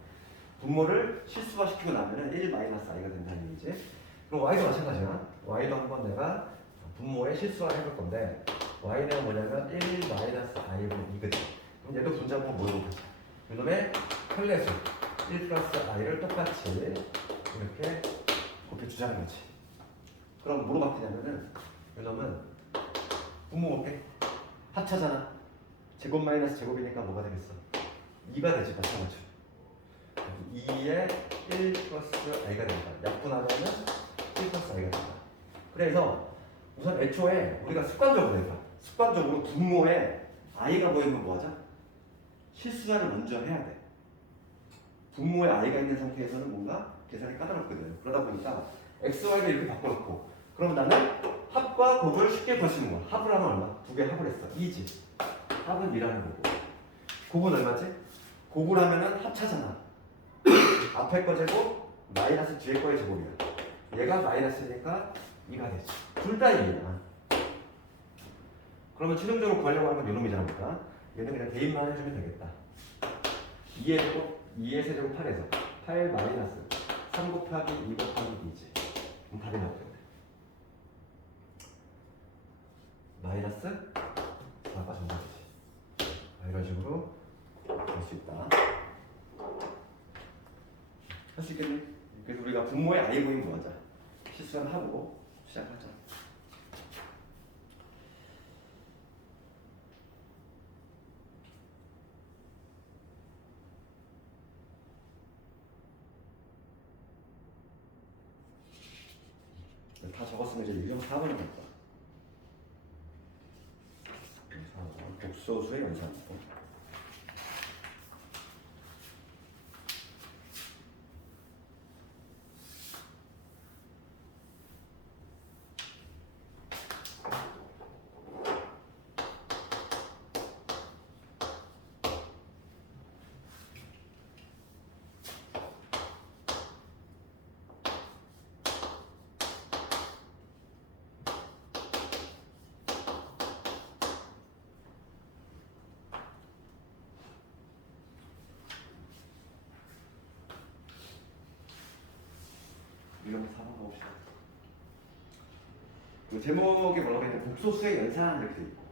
분모를 실수화 시키고 나면은 1 마이너스 i가 된다는 얘기지. 그럼 y도 마찬가지야. y도 한번 내가 분모에 실수화를 해볼 건데 y는 뭐냐면 1 마이너스 i분의 2거든. 그럼 얘도 분자분모 뭐로 곱하자? 이놈의 편례수 1 플러스 i를 똑같이 이렇게 곱해주자는 거지. 그럼 뭐로 바뀌냐면은 이놈은 분모 곱해 합차잖아. 제곱 마이너스 제곱이니까 뭐가 되겠어? 2가 되지. 마찬가지로 2에 1 플러스 i가 된다. 약분하면은 1 플러스 i가 된다. 그래서 우선 애초에 우리가 습관적으로 분모에 i가 보이면 뭐하자? 실수자를 먼저 해야 돼. 분모에 i가 있는 상태에서는 뭔가 계산이 까다롭거든. 그러다 보니까 x, y를 이렇게 바꿔놓고 그럼 나는 합과 곱을 쉽게 구할 수 있는 거야. 합을 하면 얼마? 두 개 합을 했어. 2지. 합은 2라는 거고 곱은 얼마지? 곱을 하면은 합차잖아. 앞에 거 제곱 마이너스 뒤에 거의 제곱이야. 얘가 마이너스니까 2가 되지. 둘 다 2야. 그러면 최종적으로 구하려고 하는 건 요놈이잖아. 보니까 얘는 그냥 대입만 해주면 되겠다. 2의 제곱 2의 세제곱 8에서 8 마이너스 3 곱하기 2 곱하기 2지. 그럼 답이 나오겠네. 마이너스 4가 정답이지. 이런 식으로 할 수 있다. 할 수 있겠니? 그래서 우리가 분모의 i 부인 뭐 하자? 실수한 하고 시작하자. 다 적었으면 이제 유형 4번이 나왔다. 독소수의 연산법. 제곱해서 4번 가봅시다. 그 제목이 뭐라고 했냐면 복소수의 연산 이렇게 돼 있고,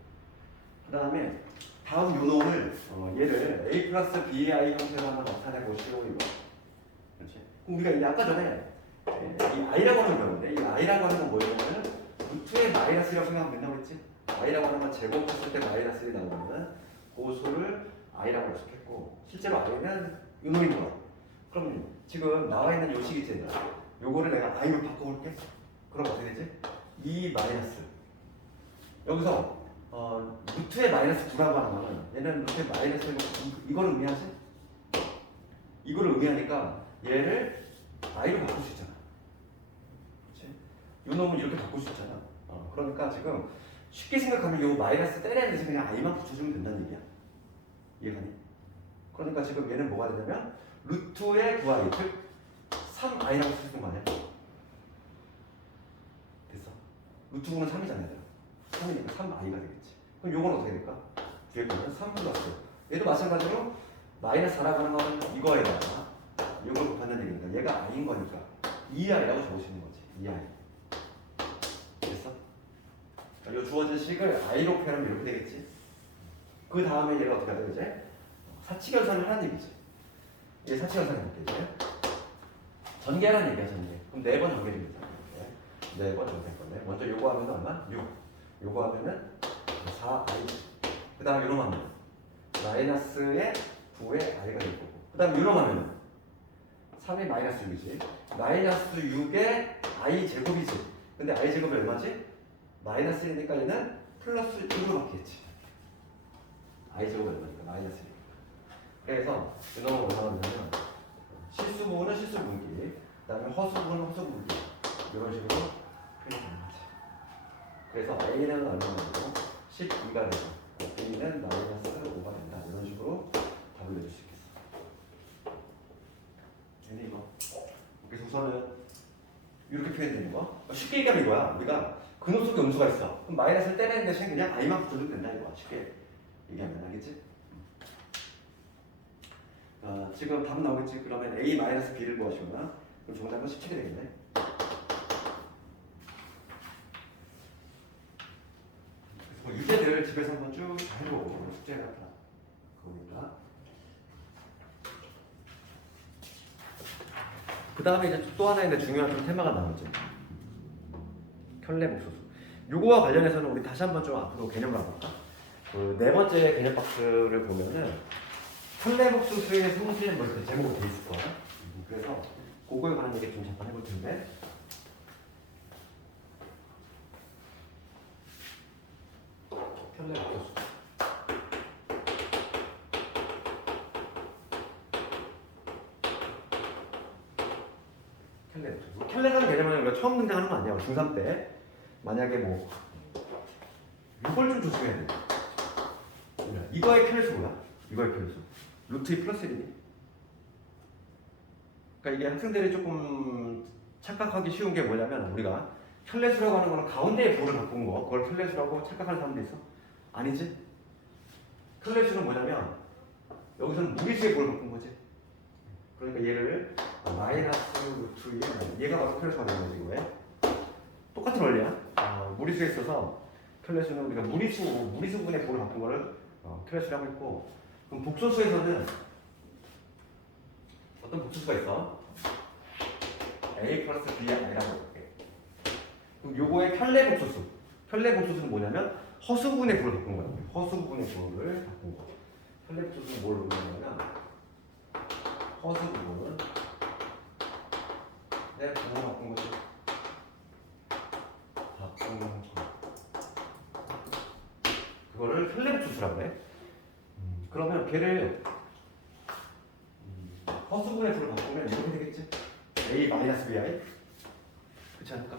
그 다음에 다음 요놈을 얘를 a 플러스 bi 형태로 한번 나타내 보시오 이거. 그렇지? 그럼 우리가 이 아까 전에 이 i라고 하는 거였는데 이 i라고 하는 건 뭐였냐면 루트의 마이너스라고 생각하면 된다고 했지? i라고 하는 건 제곱했을 때 마이너스 1이 나오면 그 수를 i라고 약속했고 실제로 i는 요놈인 거야. 그럼 지금 나와 있는 요 식이 있잖아. 요거를 내가 i로 바꿔볼게. 그럼 어떻게 되지? 2 마이너스 여기서 루트의 마이너스 9라고 하는 거는 얘는 루트의 마이너스 이거를 의미하지? 이거를 의미하니까 얘를 i로 바꿀 수 있잖아. 그렇지? 요 놈은 이렇게 바꿀 수 있잖아. 그러니까 지금 쉽게 생각하면 요 마이너스 때려야 돼서 그냥 i만 붙여주면 된다는 얘기야. 이해가니? 그러니까 지금 얘는 뭐가 되냐면 루트의 9i 즉 3i라고 쓰는 거 아니야? 됐어? 루트 9는 3이잖아 얘들아. 3이니까 3i가 되겠지. 그럼 요건 어떻게 될까? 뒤에 보면 3 플러스 얘도 마찬가지로 마이너스 4라고 하는 거는 이거에다가 이걸 곱하는 얘기니까 얘가 i인 거니까 2i라고 적으시는 거지. 2i. 됐어? 그러니까 요 주어진 식을 i로 표현하면 이렇게 되겠지. 그 다음에 얘가 어떻게 하죠 이제? 사칙연산을 하는 얘기지. 얘 사칙연산을 볼게 이제. 전개하라는 얘기야 전개. 그럼 4번 전개됩니다. 4번 전개할 건데 먼저 요거 하면 얼마? 6. 요거 하면은 4i. 그 다음 요놈 하면 마이너스의 9의 i가 될 거고. 그 다음 요놈 하면은 3의 마이너스 6이지. 마이너스 6의 i 제곱이지. 근데 i 제곱이 얼마지? 마이너스 1이니까 얘는 플러스 6으로 바뀌겠지. i 제곱이 얼마니까? 마이너스 1. 그래서 요놈은 뭐라고 하냐면 실수 부분은 실수 분기, 그 다음에 허수 부분은 허수 분기 이런 식으로 표현하는 거지. 그래서 a는 얼마나 되고 12가 되고 b는 마이너스 5가 된다. 이런 식으로 답을 내줄 수 있겠어. 근데 이거 그래서 우선은 이렇게 표현되는 거 쉽게 얘기하면 이거야. 우리가 근호 속에 음수가 있어. 그럼 마이너스를 떼내는 대신 그냥 i만 붙여도 된다 이거야. 쉽게 얘기하면 알겠지? 지금 답 나오겠지? 그러면 a-b를 구하시거나 그럼 정답은 17이 되겠네. 그래서 유제들 집에서 한번 쭉 해보고 숙제 같아. 그거니까. 그 다음에 이제 또 하나 있는데 중요한 좀 테마가 나오지. 켤레복소수. 요거와 관련해서는 우리 다시 한번 좀 앞으로 개념을 알아볼까? 그 네 번째 개념 박스를 보면은 켤레복소수의 성질 뭐 이렇게 제목으로 돼 있을 거야. 그래서 그거에 관한 얘기 좀 잠깐 해볼 텐데. 켤레복소수. 켤레라는 개념은 우리가 처음 등장하는 거 아니야. 중3 때 만약에 뭐 이걸 좀 조심해야 돼. 이거의 켤레수 뭐야? 이거의 켤레수 루트 2 플러스 1이니? 그러니까 이게 학생들이 조금 착각하기 쉬운 게 뭐냐면 우리가 켤레수라고 하는 거는 가운데에 부호를 바꾼 거 그걸 켤레수라고 착각하는 사람도 있어? 아니지? 켤레수는 뭐냐면 여기서는 무리수의 부호를 바꾼 거지. 그러니까 얘를 마이너스 루트 2 얘가 바로 켤레수가 되는 거지 이거에. 똑같은 원리야. 무리수에 있어서 켤레수는 우리가 무리수분의 부호를 바꾼 거를 켤레수라고 했고, 그럼 복소수에서는 어떤 복소수가 있어? a 플러스 bi라고 볼게. 그럼 요거의 켤레복소수. 켤레복소수는 뭐냐면 허수분의 부호를 바꾼 거야. 허수분의 부호를 바꾼 거. 켤레복소수는 뭘 의미하냐면 허수분은 내 부호 바꾼 거지. 바꾼 거. 그거를 켤레복소수라고 해. 그러면 걔를 허수분의 부호를 바꾸면 이렇게 되겠지? a-bi 그렇지 않을까?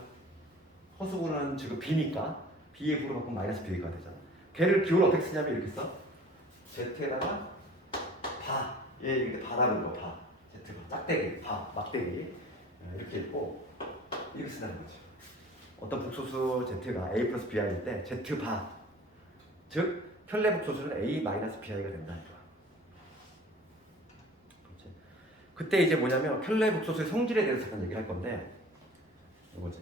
허수분은 지금 b니까 b의 부호를 바꾸면 마이너스 b가 되잖아. 걔를 비호를 어떻게 쓰냐면 이렇게 써. z에다가 바. 얘 이렇게 바라는 거 바. z가 짝대기 바 막대기 이렇게 있고 이렇게 쓰는 거지. 어떤 복소수 z가 a 플러스 bi일 때 z 바. 즉 켤레복소수는 a-bi가 된다는 거야. 그렇지? 그때 이제 뭐냐면 켤레복소수의 성질에 대해서 잠깐 얘기를 할 건데 이거지.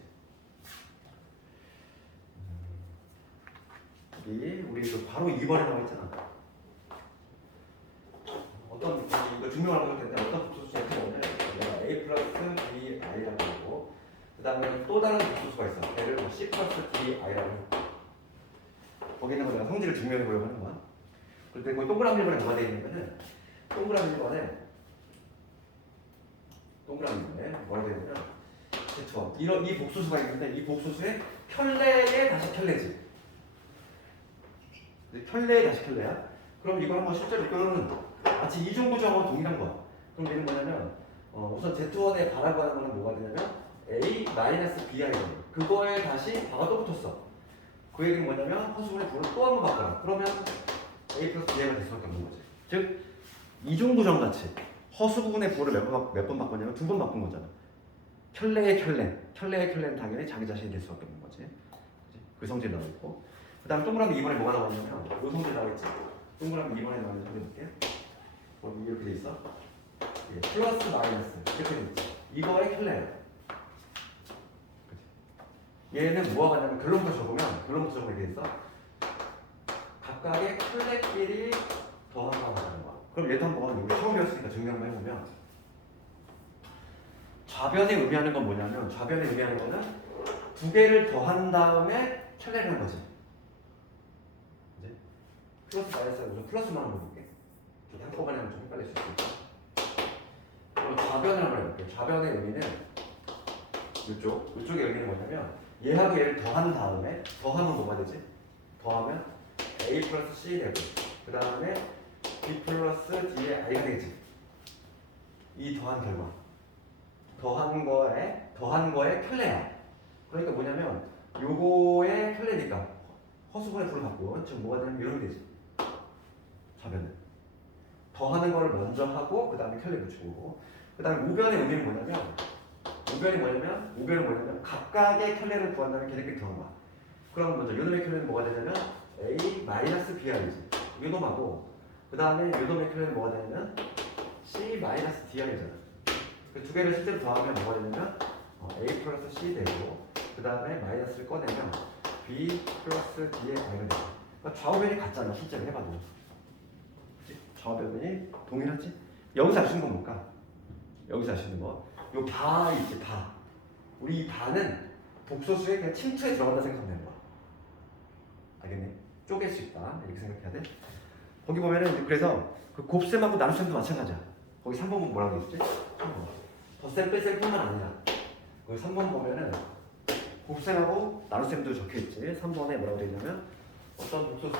우리 그 바로 2번에 나와 있잖아. 어떤 이거 증명하는 걸 텐데 어떤 복소수가 있냐면 a 플러스 b i라고 하고 그 다음에 또 다른 복소수가 있어. 걔를 뭐 c 플러스 d i라고 하고 거기는 내가 성질을 증명해 보려고 하는 거야. 그때 그 동그라미 1번에 뭐가 되어 있냐면은 동그라미 1번에 뭐가 되어 있냐면 Z1 이런 이 복소수가 있는데 이 복소수의 켤레에 다시 켤레지. 켤레에 다시 켤레야. 그럼 이거 한번 실제로 이거는 마치 이중구조하고 동일한 거야. 그럼 얘는 뭐냐면 우선 Z1에 바라고 하는 거는 뭐가 되냐면 A-BI 그거에 다시 바가 또 붙었어. 그 얘기는 뭐냐면 허수분의 부를 또 한 번 바꿔라. 그러면 A 플러스 B가 될 수밖에 없는 거지. 즉 이중구정 같이 허수분의 부를 몇 번 바꿨냐면 2번 바꾼 거잖아. 켤레의 켤레는 당연히 자기 자신이 될 수밖에 없는 거지. 그치? 그 성질 나와 있고 그 다음 동그라미 2번에 뭐가 나왔냐면 요 성질 나와 있지. 동그라미 2번에 나오는 성질 볼게. 이렇게 돼 있어. 플러스 마이너스 이렇게 돼 있지. 이거의 켤레야. 얘는 뭐가 같냐면 결론부터 적으면 이렇게 있어. 각각의 켤레끼리 더하는 거야. 그럼 얘도 한번 우리 처음 배웠으니까 증명을 해보면 좌변에 의미하는 건 뭐냐면 좌변에 의미하는 거는 두 개를 더한 다음에 켤레를 한 거지. 이제 플러스 마이너스 우선 플러스만 한번 볼게. 한꺼번에 하면 좀 헷갈릴 수 있으니까. 그럼 좌변을 한번 해볼게. 좌변의 의미는 이쪽의 의미는 뭐냐면 얘하고 얘를 더한 다음에 더하면 뭐가 되지? 더하면 a 플러스 c 되고 그 다음에 b 플러스 d의 i가 되지. 이 더한 결과 더한 거에 켤레야. 그러니까 뭐냐면 요거의 켤레니까 허수분의 부를 갖고 지금 뭐가 되냐면 이렇게 되지. 좌변은 더하는 거를 먼저 하고 그 다음에 켤레 붙이고 그 다음에 우변의 의미는 뭐냐면 각각의 켤레를 구한 다음에 걔네끼리 더한 거야. 그럼 먼저 요놈의 켤레는 뭐가 되냐면 A-BR이지. 요놈하고 그 다음에 요놈의 켤레는 뭐가 되냐면 C-DR이잖아. 그 두 개를 실제로 더하면 뭐가 되냐면 A 플러스 C 되고 그 다음에 마이너스를 꺼내면 B 플러스 D의 I가 되고 그러니까 좌우변이 같잖아. 실제로 해봐도. 좌우변이 동일하지? 여기서 알 수 있는 건 뭘까? 여기서 알 수 있는 거 요 바 있지, 바. 우리 이 바는 복소수의 그냥 침투에 들어간다 생각하면 되는 거야. 알겠니? 쪼갤 수 있다. 이렇게 생각해야 돼. 거기 보면은 그래서 그 곱셈하고 나눗셈도 마찬가지야. 거기 3번 보면 뭐라고 돼 있지? 3번. 덧셈 뺄셈 뿐만 아니라 거기 3번 보면은 곱셈하고 나눗셈도 적혀 있지. 3번에 뭐라고 돼 있냐면 어떤 복소수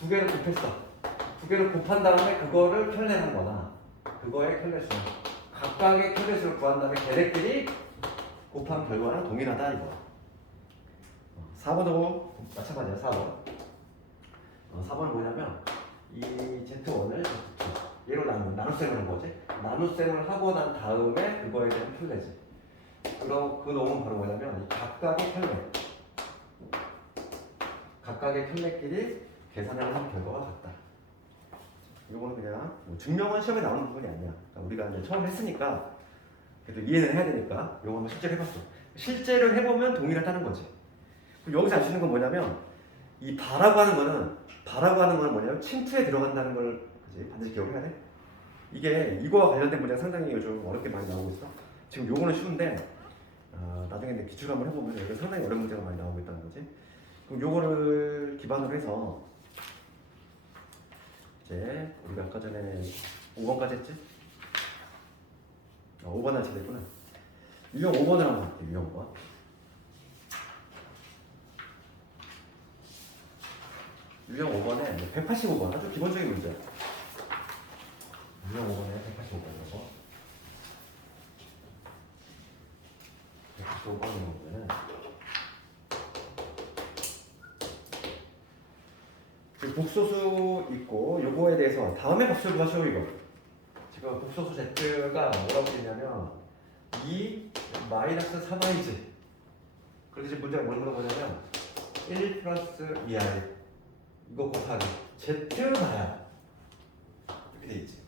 두 개를 곱했어. 두 개를 곱한 다음에 그거를 켤레한 거나 그거의 켤레수 각각의 켤레수를 구한 다음에 걔네끼리 곱한 결과랑 동일하다 이거. 4번하고 마찬가지야. 4번. 4번은 뭐냐면 이 Z1을 얘로 나눗셈을 한 거지. 나눗셈을 하고 난 다음에 그거에 대한 켤레지. 그럼 그 놈은 바로 뭐냐면 이 각각의 켤레끼리 계산을 한 결과가 같다. 이거는 그냥 뭐 증명은 시험에 나오는 부분이 아니야. 그러니까 우리가 이제 처음 했으니까 그래도 이해는 해야 되니까 이거 한번 실제로 해봤어. 실제로 해보면 동일하다는 거지. 그럼 여기서 알 수 있는 건 뭐냐면 이 바라고 하는 거는 뭐냐면 침투에 들어간다는 걸 그치? 반드시 기억해야 돼. 이게 이거와 관련된 문제가 상당히 요즘 어렵게 많이 나오고 있어. 지금 요거는 쉬운데 나중에 이제 기출 한번 해보면 여기 상당히 어려운 문제가 많이 나오고 있다는 거지. 그럼 요거를 기반으로 해서 이제 우리가 아까 전에 5번까지 했지? 5번 할 차례구나. 유형 5번을 한번 할게요. 유형 5번. 유형 5번에 185번 아주 기본적인 문제야. 유형 5번에 185번 이거. 185번인 문제는 복소수 있고 요거에 대해서 다음에 복소수 하셔 이거. 지금 복소수 Z가 뭐라고 되냐면 2 마이너스 3i지. 그래서 지금 문제가 뭘 물어보냐면 1 플러스 2i 이거 곱하기 Z바야 이렇게 돼 있지.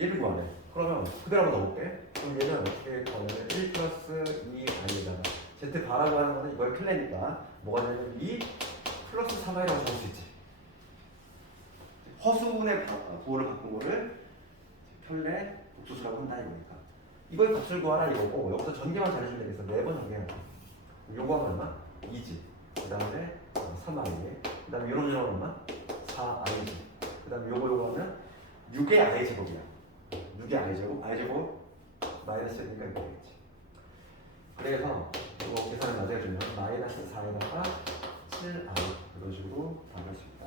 얘를 구하래. 그러면 그대로 한번 넣어볼게. 그럼 얘는 어떻게 거는 1 플러스 2i에다가 z 바라고 하는 거는 이거의 클레니까 뭐가 되냐면 2 플러스 3i라고 적을 수 있지. 허수분의 부호를 바꾼 거를 편례 복수수라고 한다 이거니까. 이거의 값을 구하라 이거고 여기서 전개만 잘해주면 되겠어. 4번 전개하는 거. 요거 하면 얼마? 2지. 그 다음에 3i. 그 다음에 요런 요런 얼마? 4i지. 그 다음에 요거 하면 6의 i 제곱이야. 6의 i 제곱. i 제곱 마이너스 1이니까 이거 되겠지. 그래서 이거 계산을 나중에 해주면 마이너스 4에다가 7i 이런 식으로 나눌 수 있다.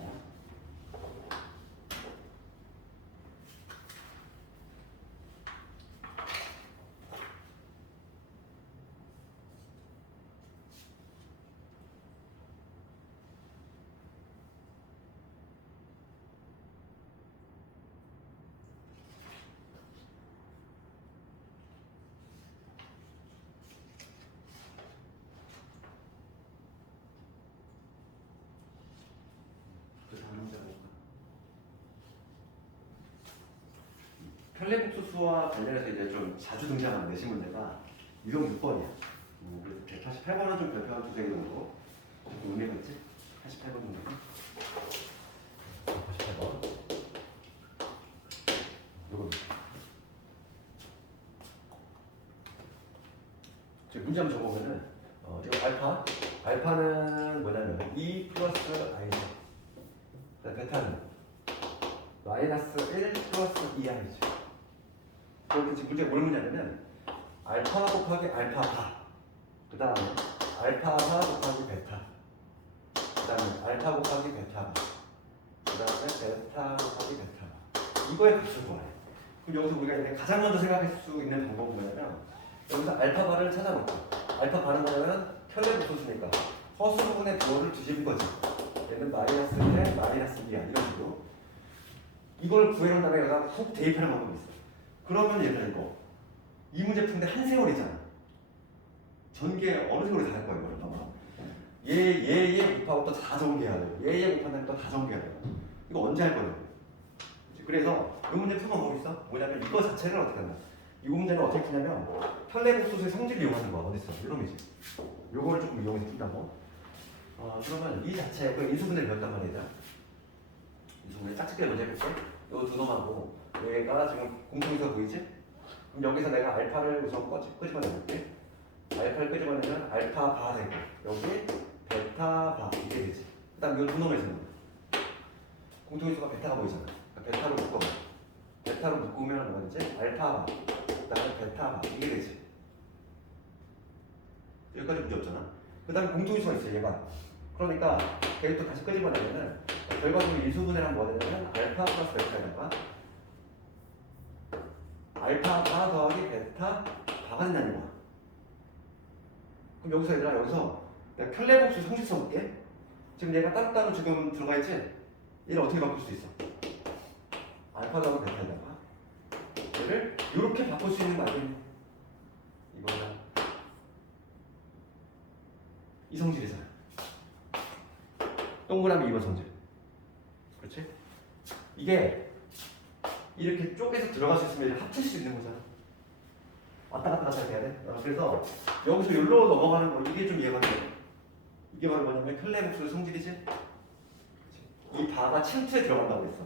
편례복수수와 관련해서 이제 좀 자주 등장하는 내신 문제가 유형 6번이야. 그래서 188번은 좀 별표한 두세 개 정도. 좀 의미가 있지? 88번 정도. 88번. 요거. 문제 한번 적어보면은 이거 알파는 뭐냐면 2 플러스 i죠. 베타는 마이너스 1 플러스 2i죠. 그럼 지금 문제가 뭘 묻냐면 알파 곱하기 알파바 그 다음에 알파바 곱하기 베타 그 다음에 알파 곱하기 베타바 그 다음에 베타 곱하기 베타바 이거의 값을 구하래. 그럼 여기서 우리가 이제 가장 먼저 생각할 수 있는 방법은 뭐냐면 여기서 알파바를 찾아놓고 알파바는 뭐냐면 편례복수수니까 허수 부분의 부호를 뒤집은 거지. 얘는 마이너스 1에 마이너스 2야 이런 식으로 이걸 구해놓은 다음에 여기다 훅 대입하는 방법이 있어. 그러면 얘들아 이거 이 문제 푸는데 한 세월이잖아. 전개 어느 세월이 다 할 거야 이거를. 봐봐. 얘 곱하고 또 다 전개해야 돼. 얘 곱하면 또 다 전개해야 돼. 이거 언제 할 거야? 그래서 이 문제 푸는 방법이 있어. 뭐냐면 이거 자체를 어떻게 한다. 이 문제는 어떻게 푸냐면 편례복수수의 성질을 이용하는 거야. 어디 있어? 이놈이지. 요거를 조금 이용해서 푼다고. 그러면 이 자체 그 인수분해를 배웠단 말이야. 인수분해 짝짓기를 먼저 해볼게. 요 두 놈하고 얘가 지금 공통에서 보이지? 그럼 여기서 내가 알파를 우선 끄집어내볼게. 알파를 끄집어내면 알파 바 되고 여기 베타 바 이게 되지. 그 다음 요 두 놈에서는 공통인수가 베타가 보이잖아. 그러니까 베타로 묶어. 베타로 묶으면 뭐가 되지? 알파 바 그 다음에 베타 바 이게 되지. 여기까지 문제 없잖아. 그 다음에 공통인수가 있어 얘가. 그러니까 걔를 또 다시 끄집어내면은 결과적으로 인수분해를 하면 뭐가 되냐면 알파 플러스 베타에다가 알파 바 더하기 베타 바가 된다는 거야. 그럼 여기서 얘들아 여기서 내가 편례복수 성질 써볼게. 지금 얘가 따로따로 지금 들어가 있지? 얘를 어떻게 바꿀 수 있어? 알파 더하기 베타에다가 얘를 이렇게 바꿀 수 있는 거 아니야? 이거는 이 성질이잖아. 동그라미 2번 성질. 그렇지? 이게 이렇게 쪼개서 들어갈 수 있으면 합칠 수 있는 거잖아. 왔다 갔다 해야 돼. 그래서 여기서 여기로 넘어가는 거 이게 좀 이해가 돼. 이게 바로 뭐냐면 편례복수의 성질이지. 이 바가 침투에 들어간다고 했어.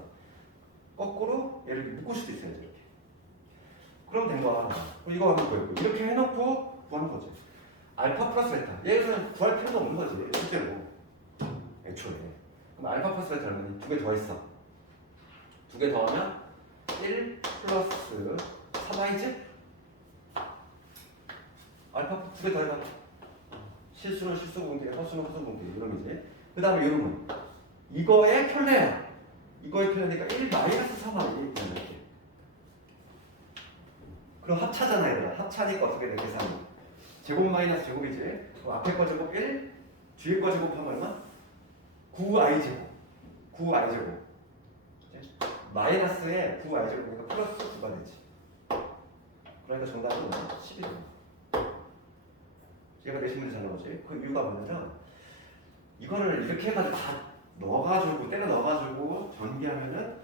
거꾸로 얘를 묶을 수도 있어요. 이렇게. 그럼 된 거야. 그럼 이거 하는 거예요. 이렇게 해놓고 구하는 거지. 알파 플러스 베타. 얘는 구할 필요도 없는 거지. 실제로. 애초에. 그럼 알파 플러스 베타 얼마니? 2개 더했어. 2개 더하면 1 플러스 3i지? 알파 2개 더해봐. 실수는 실수 공개, 허수는 허수 공개 이놈이지. 그 다음에 이놈은 이거의 편례야. 이거의 편례니까 1 마이너스 3i 이렇게. 그럼 합차잖아 얘들아. 합차니까 어떻게 돼 계산이? 제곱 마이너스 제곱이지. 그럼 앞에 거 제곱 1, 뒤에 거 제곱하면 얼마? 9i 제곱. 9i 제곱. 마이너스에 9i 제곱이니까 플러스 9가 되지. 그러니까 정답은 12죠. 얘가 내신 문제 잘 나오지. 그 이유가 뭐냐면 이거를 이렇게 해가지고 다 넣어가지고 때려 넣어가지고 전개하면은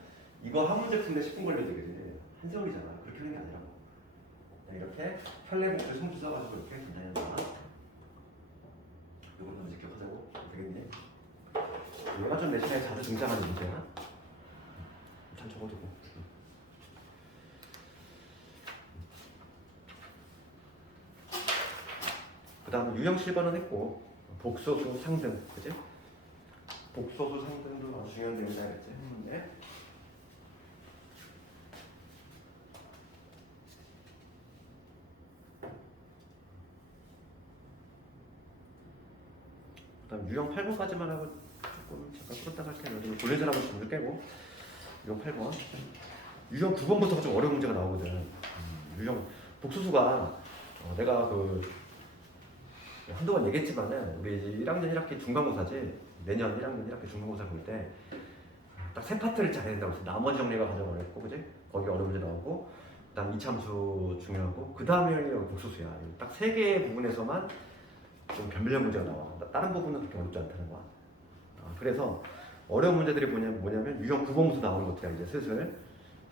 이거 한 문제 푸는데 10분 걸려야 되거든. 한 세월이잖아. 그렇게 하는 게 아니라고. 이렇게 혈내복수 성질 써가지고 이렇게 간단히 한다. 이걸 먼저 기억하자고. 되겠니? 얘가 좀 내신에 자주 등장하는 문제야. 잘 적어두고. 그 다음 유형 실번은 했고 복소수 상등, 그지? 복소수 상등도 아주 중요한 내용이다, 그지? 네. 그 다음 유형 8번까지만 하고 조금 잠깐 풀었다가 할게요. 돌려서라고 좀 깨고. 유형 8번. 유형 9번부터가 좀 어려운 문제가 나오거든. 유형 복소수가 내가 한두 번 얘기했지만은 우리 이제 1학년 1학기 중간고사지, 내년 1학년 1학기 중간고사 볼 때 딱 세 파트를 잘해야 된다고 했어. 나머지 정리가 가장 어렵고, 그지? 거기 어려운 문제 나오고, 그다음 이참수 중요하고, 그 다음에 복소수야. 딱 세 개의 부분에서만 좀 변별력 문제가 나와. 다른 부분은 그렇게 어렵지 않다는 거야. 그래서 어려운 문제들이 뭐냐면 유형 9번부터 나오는 것들이야. 이제 슬슬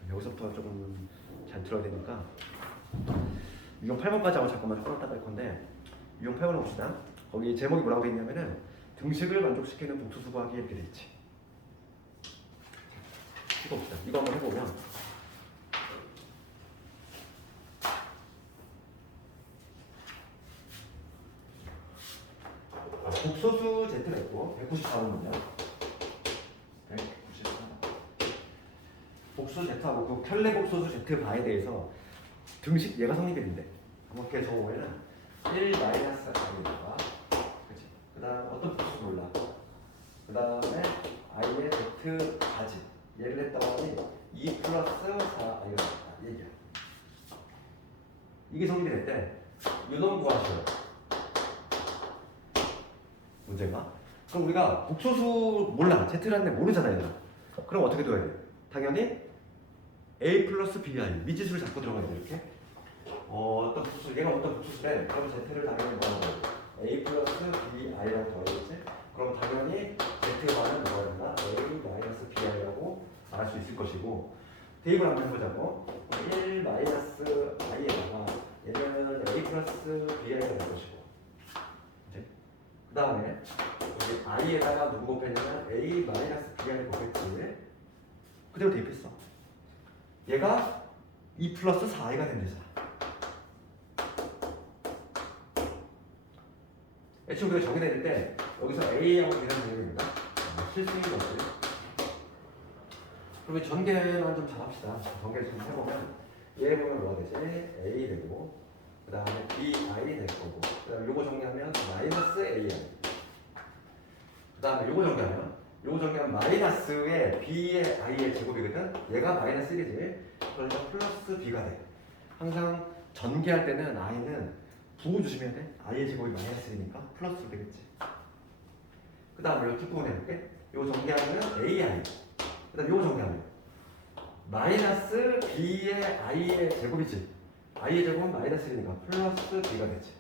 여기서부터 조금 잘 들어야 되니까 유형 8번까지 하고 잠깐만 풀었다가 할 건데, 유형 8번을 봅시다. 거기 제목이 뭐라고 돼 있냐면은 등식을 만족시키는 복수수 구하기 이렇게 돼 있지. 이거 봅시다. 이거 한번 해보면 복소수 Z가 있고 194번이야. 194. 복수 Z하고 그 켤레 복소수 Z 바에 대해서 등식 얘가 성립이 된대. 한번 이렇게 적어보면은 1 마이너스 i에다가, 그치? 그 다음 어떤 복수 몰라. 그 다음에 i의 Z 가지. 얘를 했더니 2 플러스 4i가 됐다. 얘기야. 이게 성립이 됐대. 유놈 구하셔요. 문제가. 그럼 우리가 복소수 몰라. Z라는 애 모르잖아, 얘들아. 그럼 어떻게 둬야 돼? 당연히 A 플러스 BI. 미지수를 잡고 들어가야 돼, 이렇게. 어떤 복수, 얘가 어떤 복수래? 그럼 Z를 당연히 뭐하고 A 플러스 BI라고 더해야지. 그럼 당연히 Z만은 뭐가 된다? A 마이너스 BI라고 말할 수 있을 것이고, 대입을 한번 해보자고. 1 마이너스 i에다가 얘는 A 플러스 BI가 될 것이고, 그 다음에 여기 i에다가 누구 곱했냐면 A 마이너스 BI를 곱했지. 그대로 대입했어. 얘가 2 플러스 4i가 된대잖아. 애초에 우리가 정의낼 때 여기서 A하고 B라는 개념입니다. 실수인 것들. 그럼 이 전개만 좀 잘합시다. 전개를 좀 해보면 얘 보면 뭐가 되지? A 되고, 그 다음에 BI 될 거고, 그 다음에 요거 정리하면 마이너스 AI. 그 다음에 요거 정리하면 마이너스의 B의 I의 제곱이거든? 얘가 마이너스 1이지. 그러니까 플러스 B가 돼. 항상 전개할 때는 I는 부호 조심해야 돼. i의 제곱이 마이너스 1이니까 플러스로 되겠지. 그 다음에 이거 뒷부분 해볼게. 이거 정리하면 AI. 그 다음 이거 정리하면 마이너스 B의 i의 제곱이지. i의 제곱은 마이너스 1이니까 플러스 B가 되지.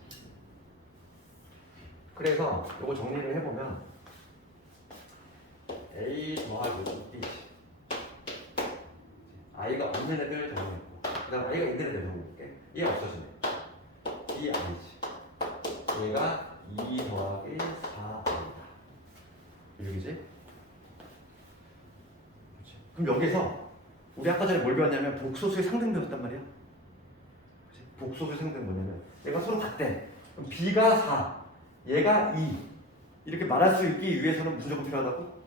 그래서 이거 정리를 해보면 A 더하기 B지. i가 없는 애들 정리했고, 그 다음 i가 있는 애들 정리해볼게. 얘 없어지네. 이 i지. 얘가 2 더하기 4i다. 여기지? 그럼 여기서 우리 아까 전에 뭘 배웠냐면 복소수의 상등 배웠단 말이야. 그치? 복소수의 상등 뭐냐면 얘가 서로 같대. 그럼 b가 4, 얘가 2 이렇게 말할 수 있기 위해서는 무슨 조건 필요하다고?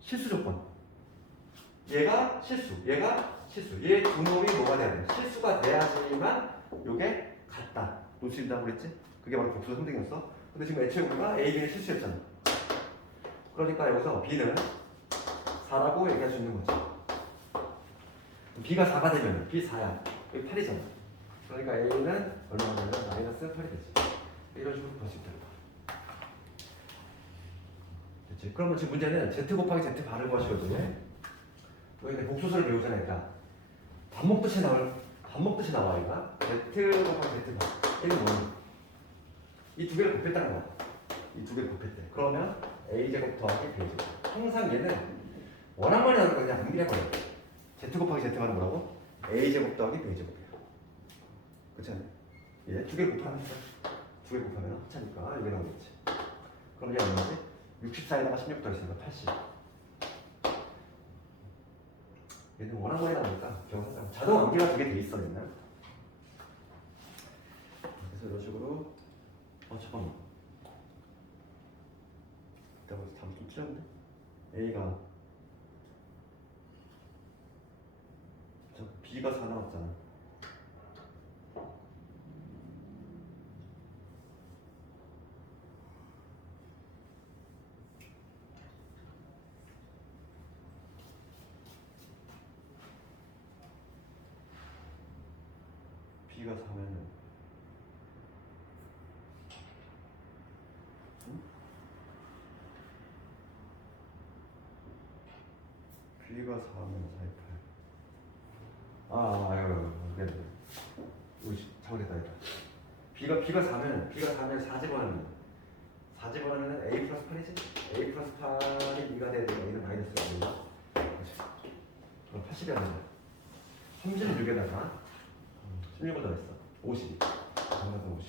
실수 조건. 얘가 실수, 얘가 실수. 얘 두 놈이 뭐가 돼야 돼? 실수가 돼야지만 요게 같다. 놓친다고 그랬지? 그게 바로 복수 상등이었어. 근데 지금 애초에 우리가 A, B는 실수였잖아. 그러니까 여기서 B는 4라고 얘기할 수 있는 거지. B가 4가 되면 B 4야. 여기 8이잖아. 그러니까 A는 얼마가 되면 마이너스 8이 되지. 이런 식으로 볼 수 있다는 거야. 됐지? 그러면 지금 문제는 Z 곱하기 Z 바를 것이거든요. 여기 복수수를 배우잖아. 그러니까 밥 먹듯이 나와, 얘가. Z 곱하기 Z 바. 얘는 뭐냐? 이 두 개를 곱했다는 거야. 이 두 개를 곱했대. 그러면 A제곱 더하기 B제곱. 항상 얘는 워낙 많이 나오는 거 그냥 암기해버려. Z 곱하기 Z만은 뭐라고? A제곱 더하기 B제곱이야. 그렇지 않냐? 얘 두 개 곱하면 두 개 곱하면 합차니까 이게 나오겠지. 그럼 이게 얼마지? 64에다가 16 더했으니까 80. 얘는 워낙 많이 나오니까 경산상 자동 암기가 되게 돼 있어 옛날. 그래서 이런 식으로 잠깐만. 내가 벌써 답을 좀 틀렸네. A가 B가 4 나왔잖아. B가 4면은 B가 4면 4, 8. 아유, 네네. 잘못했다. B가 4면 4집어넣으면 A 플러스 8이지? A 플러스 8이 2가 돼야 되고 A는 마이너스가 아닌가? 그럼 80이 아니야. 36에다가 16을 더했어. 50. 정답은 50.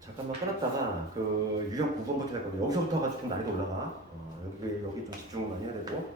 잠깐만 끊었다가 그 유형 9번부터 할 건데 여기서부터가 조금 난이도 올라가. 여기 좀 집중을 많이 해야 되고.